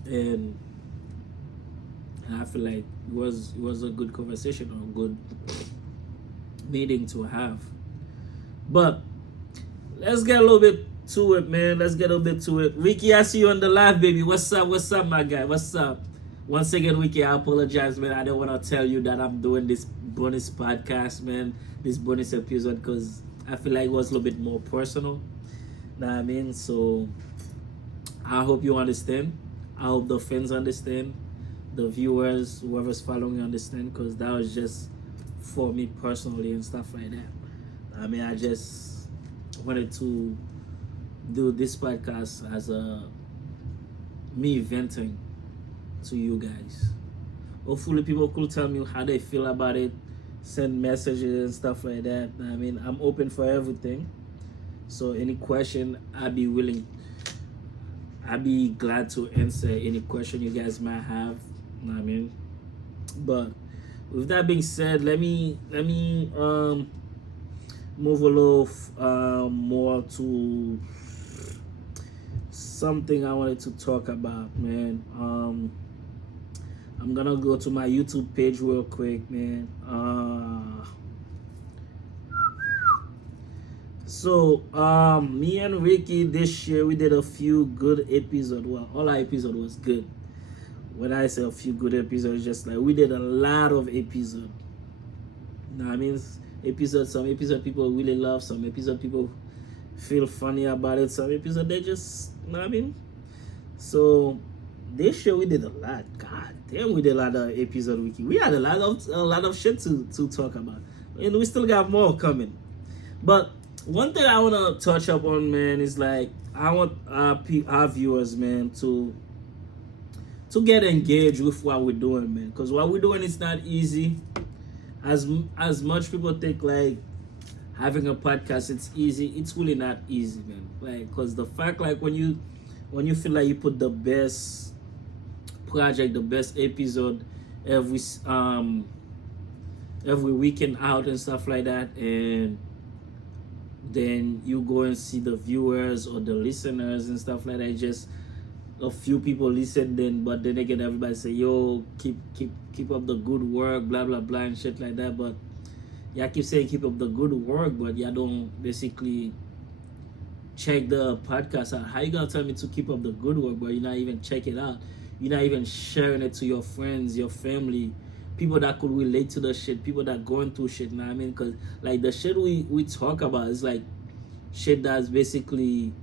and I feel like it was a good conversation or a good meeting to have. But let's get a little bit to it, man. Let's get a bit to it. Ricky, I see you on the live, baby. What's up? What's up, my guy? What's up? Once again, Ricky, I apologize, man. I don't want to tell you that I'm doing this bonus podcast, man. This bonus episode, because I feel like it was a little bit more personal. Know what I mean? So I hope you understand. I hope the fans understand. The viewers, whoever's following, understand, because that was just for me personally and stuff like that. I mean, I just wanted to do this podcast as me venting to you guys. Hopefully people could tell me how they feel about it, send messages and stuff like that. I mean, I'm open for everything. So any question, I'd be glad to answer any question you guys might have. You know what I mean? But with that being said, let me move a little more to something I wanted to talk about, man. I'm gonna go to my YouTube page real quick, man. So me and Ricky this year we did a few good episodes. Well, all our episode was good. When I say a few good episodes, just like we did a lot of episodes. You know what I mean? Some episode people really love, some episode people feel funny about it, some episode they just, you know what I mean? So this year we did a lot. God damn, we did a lot of episode, Wiki. We had a lot of shit to talk about, and we still got more coming. But one thing I want to touch up on, man, is like I want our viewers, man, to get engaged with what we're doing, man, because what we're doing is not easy. As much people think like having a podcast it's easy, it's really not easy, man. Like, because the fact, like, when you feel like you put the best project, the best episode every weekend out and stuff like that, and then you go and see the viewers or the listeners and stuff like that, just a few people listen, but then again everybody say, yo, keep up the good work, blah blah blah and shit like that. But yeah, I keep saying keep up the good work, but you don't basically check the podcast out. How you gonna tell me to keep up the good work, but you're not even check it out? You're not even sharing it to your friends, your family, people that could relate to the shit, people that going through shit. You know what I mean? Because like the shit we talk about is like shit that's basically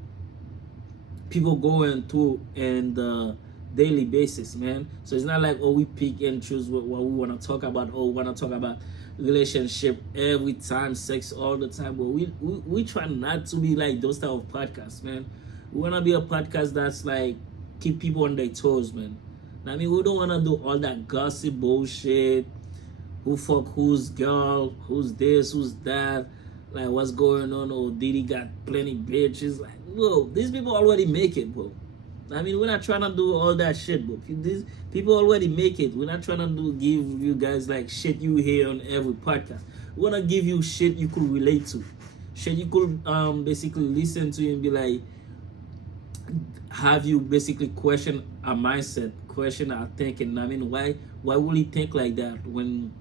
people going through in the daily basis, man. So it's not like, oh, we pick and choose what we want to talk about. Oh, we want to talk about relationship every time, sex all the time. But we try not to be like those type of podcasts, man. We want to be a podcast that's like keep people on their toes, man. I mean, we don't want to do all that gossip bullshit. Who fuck who's girl, who's this, who's that, like what's going on. Oh, Diddy got plenty bitches. Like, whoa, these people already make it, bro. I mean, we're not trying to do all that shit, bro. These people already make it. We're not trying to give you guys like shit you hear on every podcast. We want to give you shit you could relate to, shit you could basically listen to and be like, have you basically question our mindset, question our thinking. I mean, why will he think like that when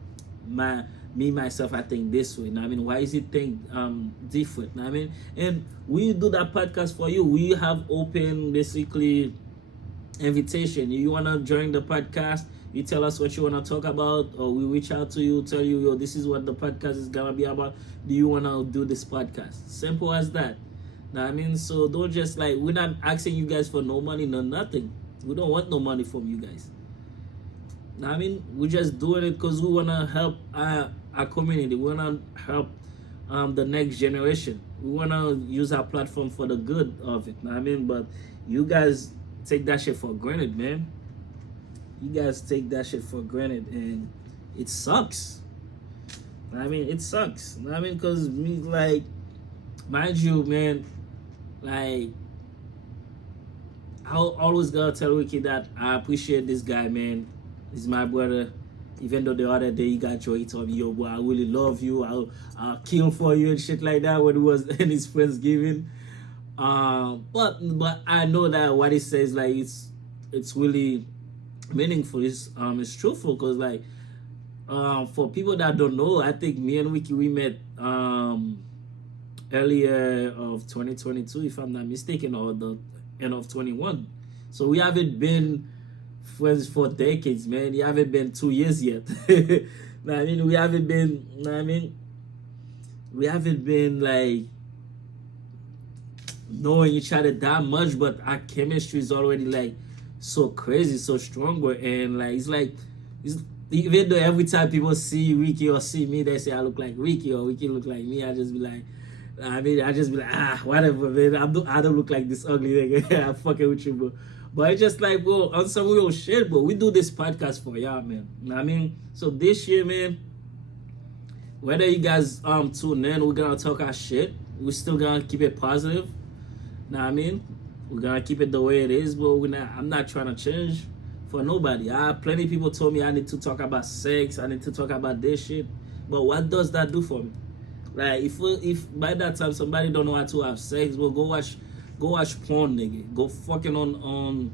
my me myself I think this way? I mean, why is he think different? I mean, and we do that podcast for you. We have open basically invitation. You wanna join the podcast? You tell us what you wanna talk about, or we reach out to you, tell you, yo, this is what the podcast is gonna be about. Do you wanna do this podcast? Simple as that. Now I mean, so don't just like we're not asking you guys for no money, no nothing. We don't want no money from you guys. Now I mean, we're just doing it because we wanna help our community. We wanna help the next generation. We wanna use our platform for the good of it. Now I mean, but you guys take that shit for granted, man. You guys take that shit for granted, and it sucks. I mean, it sucks. I mean, cause me like, mind you, man, like I always gotta tell Ricky that I appreciate this guy, man. He's my brother. Even though the other day he got joy, he told me, yo, boy, I really love you. I'll kill for you and shit like that when it was in his Friendsgiving. But I know that what he says, like it's really meaningful. It's truthful because like for people that don't know, I think me and Wiki we met earlier of 2022, if I'm not mistaken, or the end of 21. So we haven't been friends for decades, man. You haven't been 2 years yet. I mean, we haven't been. I mean, we haven't been like knowing each other that much, but our chemistry is already like so crazy, so stronger, and like it's even though every time people see Ricky or see me, they say I look like Ricky or Ricky look like me, I just be like, I just be like, whatever, man. I don't look like this ugly nigga. I'm fucking with you, bro. But it's just like, bro, on some real shit, bro. We do this podcast for y'all, man. You know what I mean? So this year, man, whether you guys tune in, we're gonna talk our shit. We're still gonna keep it positive. Know what I mean? We're gonna keep it the way it is, but I'm not trying to change for nobody. Plenty of people told me I need to talk about sex, I need to talk about this shit. But what does that do for me? Like if by that time somebody don't know how to have sex, well go watch porn, nigga. Go fucking on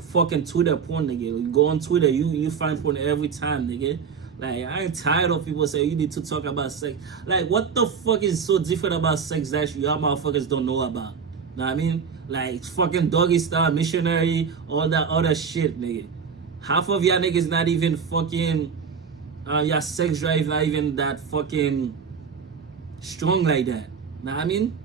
fucking Twitter porn, nigga. You go on Twitter, you find porn every time, nigga. Like, I ain't tired of people saying you need to talk about sex. Like, what the fuck is so different about sex that y'all motherfuckers don't know about? Know what I mean? Like, fucking doggy style, missionary, all that other shit, nigga. Half of y'all niggas not even fucking, your sex drive not even that fucking strong like that. Know what I mean?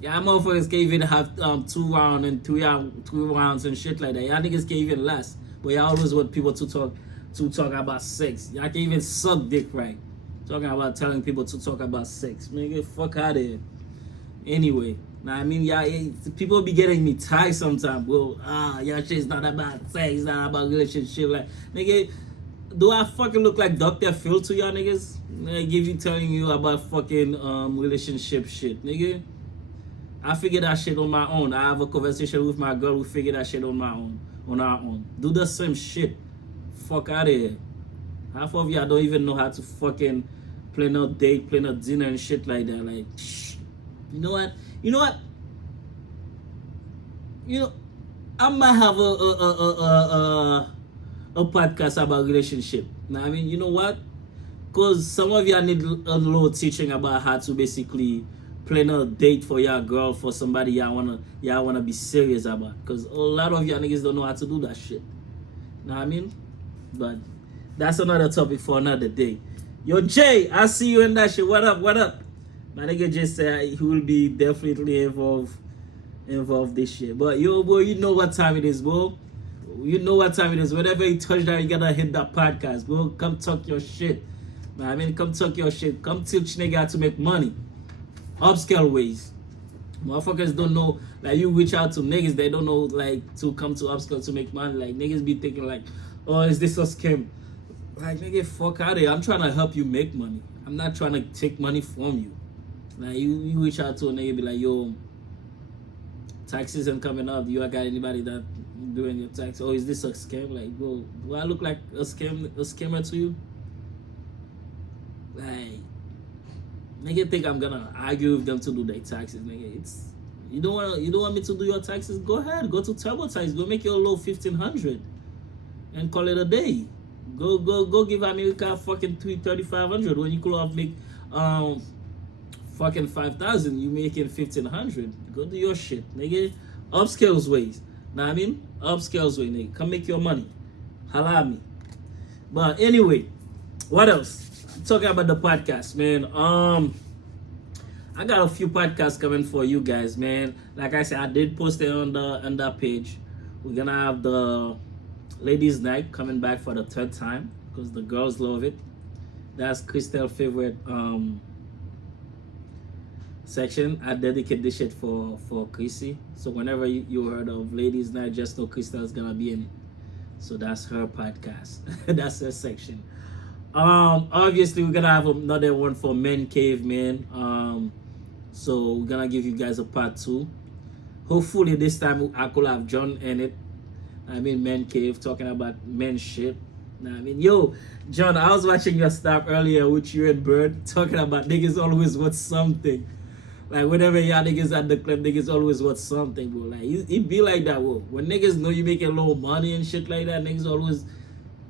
Y'all motherfuckers can't even have 2 rounds and 3 rounds and shit like that. Y'all niggas can't even last. But y'all always want people to talk about sex. Y'all can't even suck dick right. Talking about telling people to talk about sex. Man, get fuck out of here. Anyway, now I mean, y'all, people be getting me tired sometimes, bro. Y'all shit's not about sex, not about relationship. Like, nigga, do I fucking look like Dr. Phil to y'all niggas? Nigga, telling you about fucking relationship shit, nigga. I figure that shit on my own. I have a conversation with my girl. We figure that shit on our own. Do the same shit. Fuck out of here. Half of y'all don't even know how to fucking plan a date, plan a dinner and shit like that. Like, you know what? I might have a podcast about relationship. Now, I mean, you know what? Because some of y'all need a little teaching about how to basically plan a date for your girl, for somebody y'all wanna be serious about. Because a lot of y'all niggas don't know how to do that shit. Know what I mean? But that's another topic for another day. Yo, Jay, I see you in that shit. What up? My nigga just said he will be definitely involved this shit. But yo, boy, you know what time it is, bro. You know what time it is. Whenever you touch that, you gotta hit that podcast, bro. Come talk your shit. I mean, come talk your shit. Come teach nigga how to make money. Upscale ways. Motherfuckers don't know, like, you reach out to niggas, they don't know, like, to come to upscale to make money. Like, niggas be thinking, like, oh, is this a scam? Like, nigga, fuck out of here. I'm trying to help you make money. I'm not trying to take money from you. Like, you reach out to a nigga, be like, yo, tax season coming up. You got anybody that doing your tax? Oh, is this a scam? Like, bro, do I look like a scammer to you? Like, nigga think I'm gonna argue with them to do their taxes, nigga. You don't want me to do your taxes? Go ahead, go to TurboTax, go make your low 1,500 and call it a day. Go give America fucking 3,500 when you could have make fucking 5,000. You making 1,500. Go do your shit, nigga. Upscales ways. Know what I mean? Upscales way, nigga. Come make your money. Holla at me. But anyway, what else? Talking about the podcast, man. I got a few podcasts coming for you guys, man. Like I said, I did post it on that page. We're gonna have the ladies' night coming back for the third time because the girls love it. That's Crystal's favorite section. I dedicate this shit for Chrissy. So whenever you heard of ladies' night, just know Crystal's gonna be in it. So that's her podcast. That's her section. Obviously we're gonna have another one for Men Cave, man. So we're gonna give you guys a part 2. Hopefully this time I could have John in it. I mean, Men Cave, talking about men shit. I mean, yo, John, I was watching your stuff earlier with you and Bird talking about niggas always want something. Like whenever y'all niggas at the club, niggas always want something, bro. Like it be like that, bro. When niggas know you making low money and shit like that, niggas always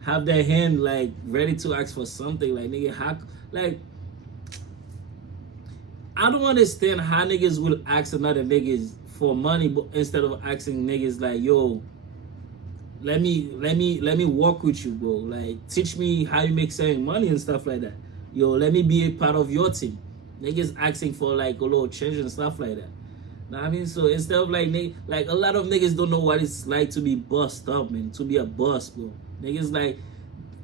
have their hand like ready to ask for something. Like nigga, how, like I don't understand how niggas will ask another niggas for money, but instead of asking niggas like, yo, let me walk with you, bro. Like teach me how you make certain money and stuff like that. Yo, let me be a part of your team. Niggas asking for like a little change and stuff like that. Know what I mean? So instead of like a lot of niggas don't know what it's like to be bossed up, man. To be a boss, bro. Niggas like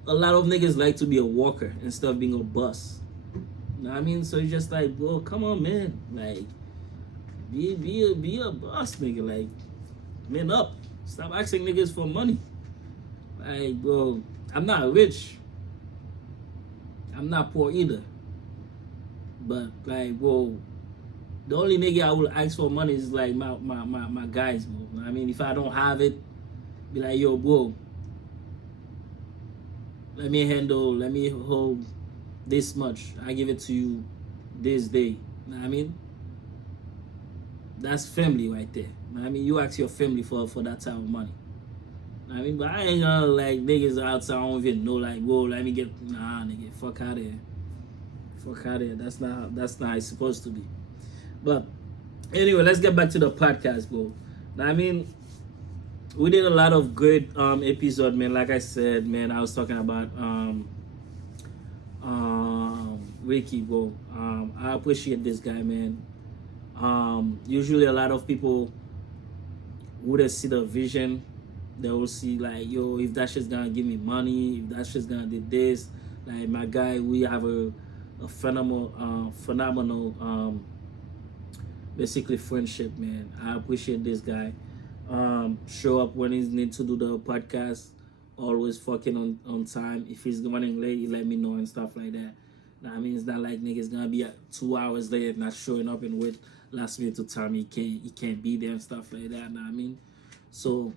a lot of niggas like to be a walker instead of being a boss. Know what I mean? So it's just like, bro, come on, man. Like be a boss, nigga. Like, man up. Stop asking niggas for money. Like, bro, I'm not rich. I'm not poor either. But like, bro, the only nigga I will ask for money is like my guys, bro. I mean, if I don't have it, be like, yo, bro, let me hold this much. I give it to you this day. Know what I mean? That's family right there. Know what I mean? You ask your family for that type of money. Know what I mean? But I ain't gonna like niggas outside, I don't even know, like, whoa, let me get, nah, nigga, fuck out of here. Fuck out of here. That's not how it's supposed to be. But anyway, let's get back to the podcast, bro. Know what I mean? We did a lot of great episode, man. Like I said, man, I was talking about Ricky, bro. I appreciate this guy, man. Usually a lot of people wouldn't see the vision. They will see like, yo, if that shit's gonna give me money, if that shit's gonna do this. Like my guy, we have a phenomenal basically friendship, man. I appreciate this guy. Show up when he need to do the podcast. Always fucking on time. If he's running late, he let me know and stuff like that. I mean, it's not like niggas gonna be at 2 hours late not showing up and wait last minute to time he can't be there and stuff like that. Know what I mean? So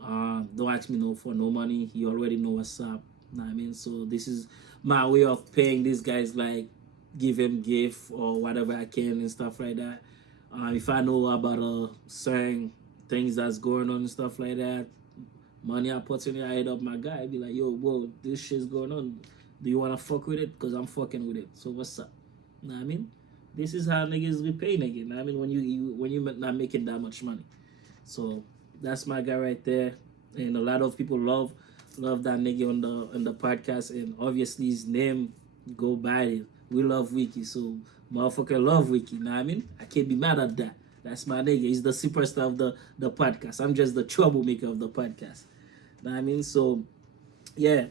don't ask me no for no money. You already know what's up. Know what I mean? So this is my way of paying these guys, like give him gift or whatever I can and stuff like that. If I know about certain things that's going on and stuff like that, money opportunity, I hit up my guy, be like, yo, bro, this shit's going on. Do you want to fuck with it? Because I'm fucking with it. So what's up? Know what I mean? This is how niggas repay nigga. Know what I mean? When you not making that much money. So that's my guy right there. And a lot of people love that nigga on the podcast. And obviously his name go by it. We love Wiki. So motherfucker love Wiki. Know what I mean? I can't be mad at that. That's my nigga. He's the superstar of the podcast. I'm just the troublemaker of the podcast. Know what I mean? So yeah.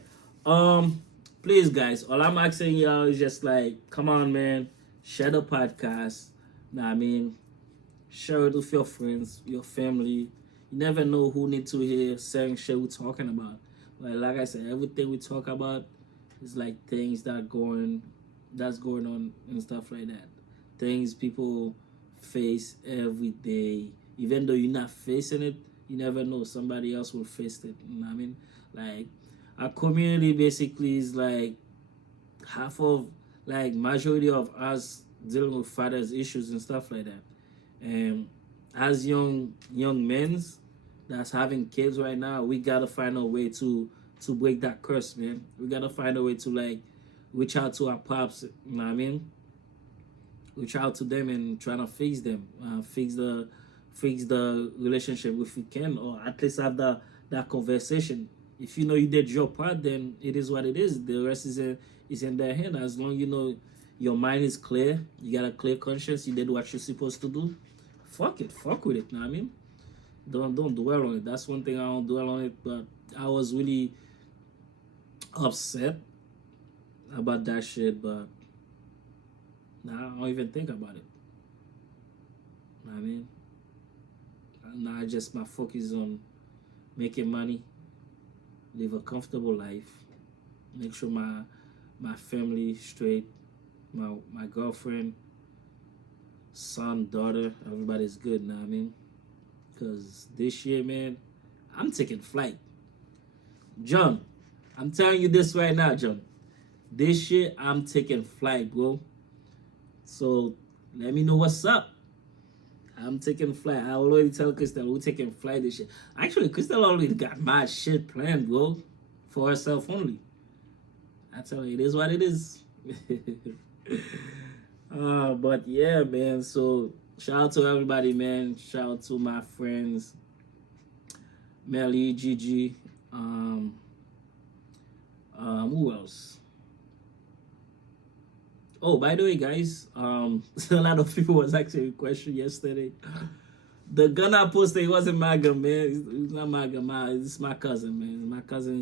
Please guys, all I'm asking y'all is just like, come on, man, share the podcast. Know what I mean? Share it with your friends, your family. You never know who need to hear certain shit we're talking about. But like I said, everything we talk about is like things that's going on and stuff like that. Things people face every day. Even though you're not facing it, you never know, somebody else will face it. You know what I mean? Like, our community basically is like half of, like, majority of us dealing with fathers issues and stuff like that. And as young men that's having kids right now, we gotta find a way to break that curse, man. We gotta find a way to like reach out to our pops. You know what I mean? Reach out to them and try to fix them, fix the relationship if we can, or at least have that conversation. If you know you did your part, then it is what it is. The rest is in their hand. As long you know your mind is clear, you got a clear conscience, you did what you're supposed to do. Fuck it, fuck with it. Know what I mean? Don't dwell on it. That's one thing I don't dwell on it. But I was really upset about that shit. But now I don't even think about it. Know what I mean? Now I just my focus on making money, live a comfortable life, make sure my family straight, my girlfriend, son, daughter, everybody's good. Know what I mean? Because this year, man, I'm taking flight. John, I'm telling you this right now, John. This year, I'm taking flight, bro. So let me know what's up. I'm taking flight. I already tell Crystal we're taking flight this year. Actually, Crystal already got my shit planned, bro, for herself only. I tell you, it is what it is. But yeah, man. So shout out to everybody, man. Shout out to my friends, Melly, Gigi. Who else? Oh, by the way, guys, a lot of people was actually a question yesterday. The gun I posted, it wasn't my gun, man. It's not my gun. It's my cousin, man. My cousin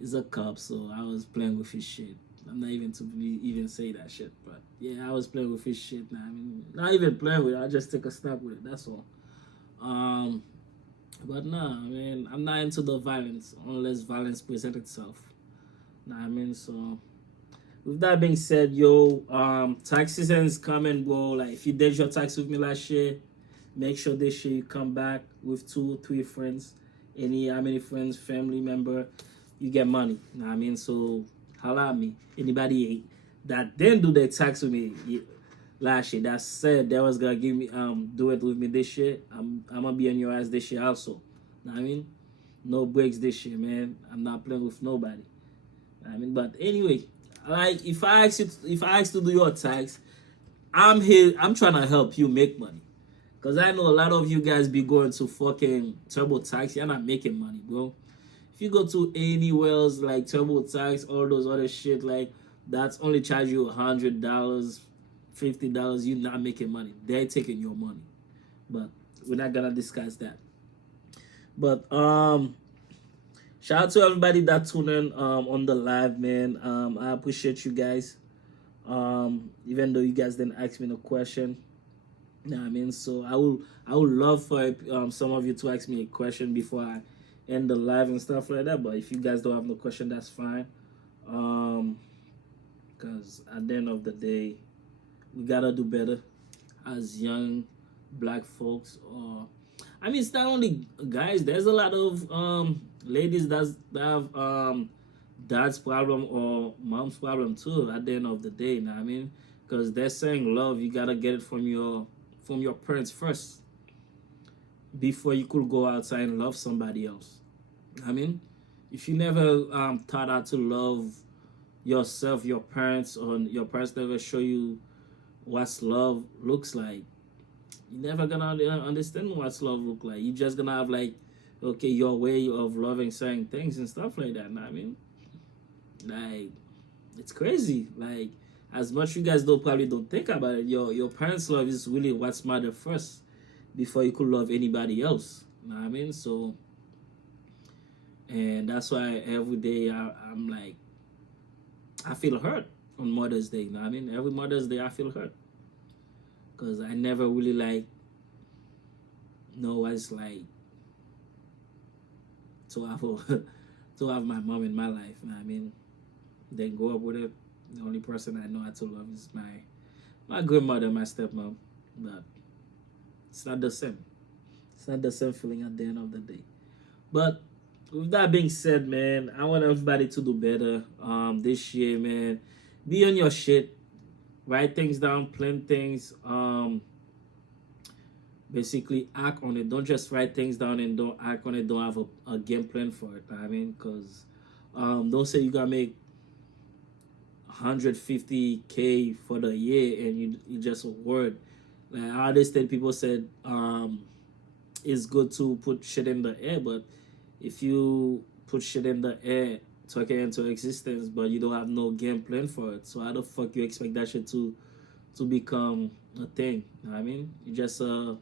is a cop, so I was playing with his shit. I'm not even to even say that shit, but yeah, I was playing with his shit. Now, I mean, not even playing with it. I just take a snap with it. That's all. But nah, man, I'm not into the violence unless violence presents itself. Nah, I mean, so with that being said, yo, tax season is coming, bro. Like, if you did your tax with me last year, make sure this year you come back with 2-3 friends. How many friends, family member, you get money. You know what I mean? So holla at me. Anybody that didn't do their tax with me last year, that said they was gonna give me do it with me this year, I'm gonna be on your ass this year also. You know what I mean? No breaks this year, man. I'm not playing with nobody. You know what I mean, but anyway, like if I ask to do your tax, I'm here. I'm trying to help you make money, cause I know a lot of you guys be going to fucking TurboTax. You're not making money, bro. If you go to anywhere else like TurboTax, all those other shit, like that's only charge you $100, $50. You're not making money. They're taking your money, but we're not gonna discuss that. But shout out to everybody that tuned in on the live, man. I appreciate you guys. Even though you guys didn't ask me no question. You know what I mean? So I would love for some of you to ask me a question before I end the live and stuff like that. But if you guys don't have no question, that's fine. Because at the end of the day, we gotta do better as young black folks. Or I mean, it's not only guys. There's a lot of ladies that have dad's problem or mom's problem too. At the end of the day, you know what I mean? Because they're saying love, you gotta get it from your parents first before you could go outside and love somebody else. I mean, if you never taught how to love yourself, your parents, or your parents never show you what love looks like, you're never gonna understand what love look like. You're just gonna have like, okay, your way of loving certain things and stuff like that. I mean, like, it's crazy. Like, as much you guys probably don't think about it, your parents' love is really what's matter first before you could love anybody else. You know what I mean? So, and that's why every day I'm like, I feel hurt on Mother's Day. You know what I mean? Every Mother's Day I feel hurt because I never really like know what it's like to have to have my mom in my life. You know what I mean? Then grow up with it. The only person I know how to love is my grandmother, my stepmom. But it's not the same. It's not the same feeling at the end of the day. But with that being said, man, I want everybody to do better this year, man. Be on your shit. Write things down, plan things. basically act on it. Don't just write things down and don't act on it. Don't have a game plan for it. I mean, because don't say you gotta make 150K for the year and you just a word. Like I understand people said it's good to put shit in the air, but if you put shit in the air, talk it into existence, but you don't have no game plan for it, so how the fuck you expect that shit to become a thing? You know what I mean? It's just an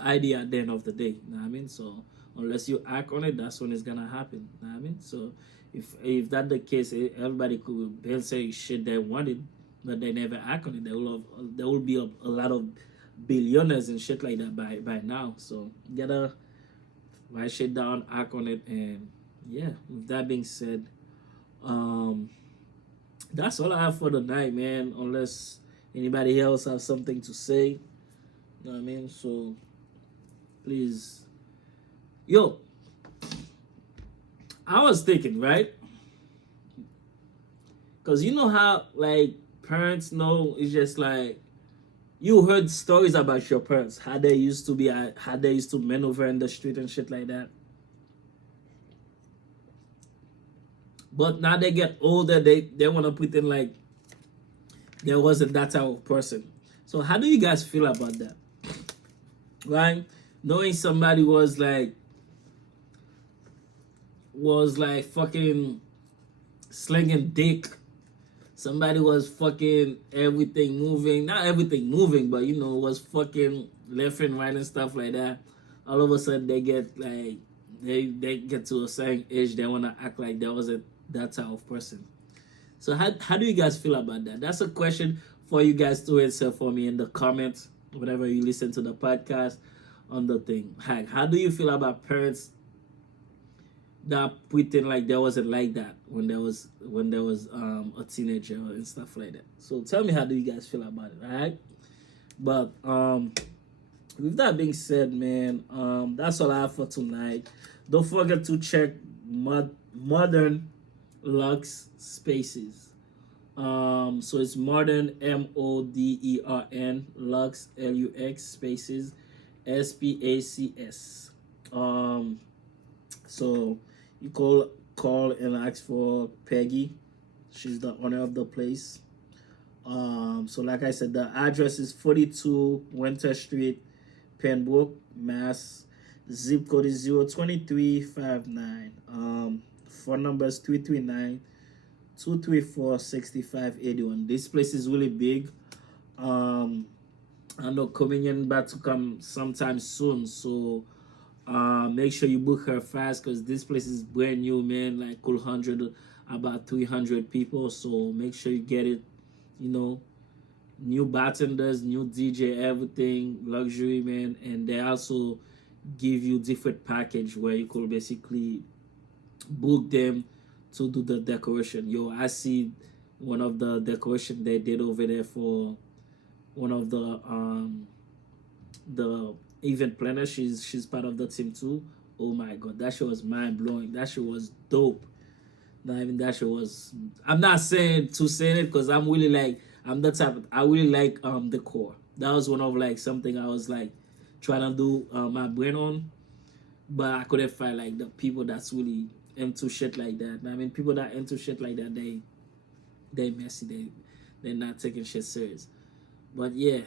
idea at the end of the day. You know what I mean? So unless you act on it, that's when it's gonna happen. You know what I mean? So if that the case, everybody could they'll say shit they wanted, but they never act on it. There will be a lot of billionaires and shit like that by now. So you gotta write shit down, act on it, and yeah. With that being said, um, that's all I have for the night, man. Unless anybody else have something to say, you know what I mean? So please, yo, I was thinking, right? Because you know how like parents know it's just like you heard stories about your parents, how they used to be, how they used to maneuver in the street and shit like that. But now they get older, they want to pretend like there wasn't that type of person. So how do you guys feel about that? Right? Knowing somebody was like fucking slinging dick. Somebody was fucking everything moving. Not everything moving, but was fucking left and right and stuff like that. All of a sudden they get like they get to a certain age, they wanna act like there wasn't that type of person. So how do you guys feel about that? That's a question for you guys to answer for me in the comments, whenever you listen to the podcast on the thing. How do you feel about parents that pretend like there wasn't like that when there was a teenager and stuff like that? So tell me, how do you guys feel about it? All right. But with that being said, man, that's all I have for tonight. Don't forget to check Modern Lux Spaces. So it's Modern, Modern Lux, Lux Spaces, Spacs. So you call and ask for Peggy. She's the owner of the place. So like I said, the address is 42 Winter Street, Pembroke, Mass. Zip code is 02359. Phone number is 339-234-6581. This place is really big. I know communion about to come sometime soon, so make sure you book her fast, because this place is brand new, man. Like cool 100, about 300 people. So make sure you get it. New bartenders, new DJ, everything luxury, man. And they also give you different package where you could basically book them to do the decoration. Yo, I see one of the decoration they did over there for one of the event planner. She's part of the team too. Oh my god, that shit was mind blowing. That shit was dope. Not even that shit was. I'm not saying it because I'm the type I really like decor. That was one of like something I was like trying to do my brain on, but I couldn't find like the people that's really into shit like that. I mean, people that into shit like that, they messy. They're not taking shit serious. But yeah,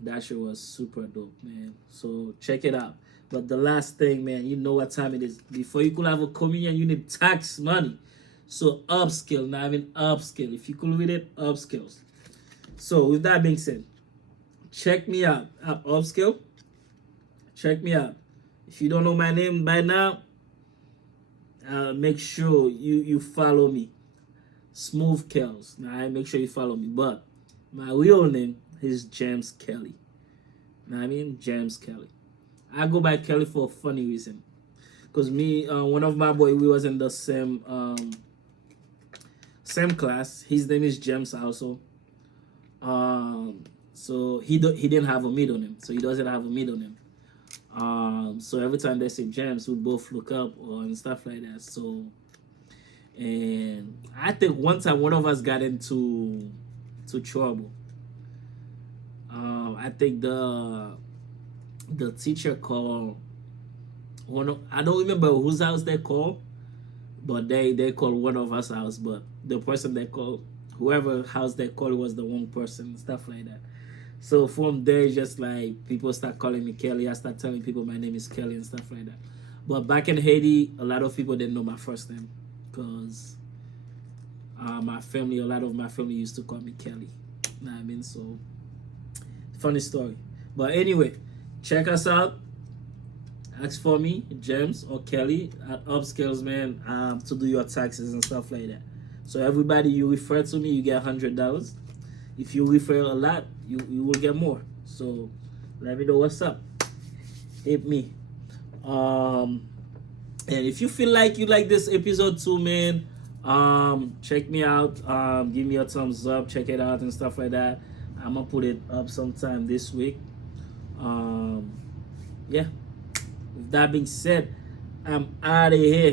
that shit was super dope, man. So check it out. But the last thing, man, you know what time it is. Before you could have a communion, you need tax money. So upskill, not even upskill. If you could read it, upskills. So with that being said, check me out at Upskill. Check me out. If you don't know my name by now, make sure you follow me. Smooth Kells. Now, make sure you follow me. But my real name is James Kelly. Know what I mean? James Kelly. I go by Kelly for a funny reason. Because me, one of my boy, we was in the same class. His name is James also. So he didn't have a middle name. So he doesn't have a middle name. So every time they say James, we both look up and stuff like that. So, and I think one time one of us got into trouble. I think the teacher called I don't remember whose house they called, but they called one of us house, but the person they called, whoever house they called, was the wrong person, stuff like that. So from there, just like people start calling me Kelly, I start telling people my name is Kelly and stuff like that. But back in Haiti, a lot of people didn't know my first name because my family, a lot of my family used to call me Kelly. You know what I mean? So funny story. But anyway, check us out. Ask for me, James or Kelly at Upscales, man, to do your taxes and stuff like that. So everybody you refer to me, you get $100. If you refer a lot, you will get more. So let me know what's up. Hit me. And if you feel like you like this episode too, man, check me out. Give me a thumbs up. Check it out and stuff like that. I'm gonna put it up sometime this week. Yeah. With that being said, I'm out of here.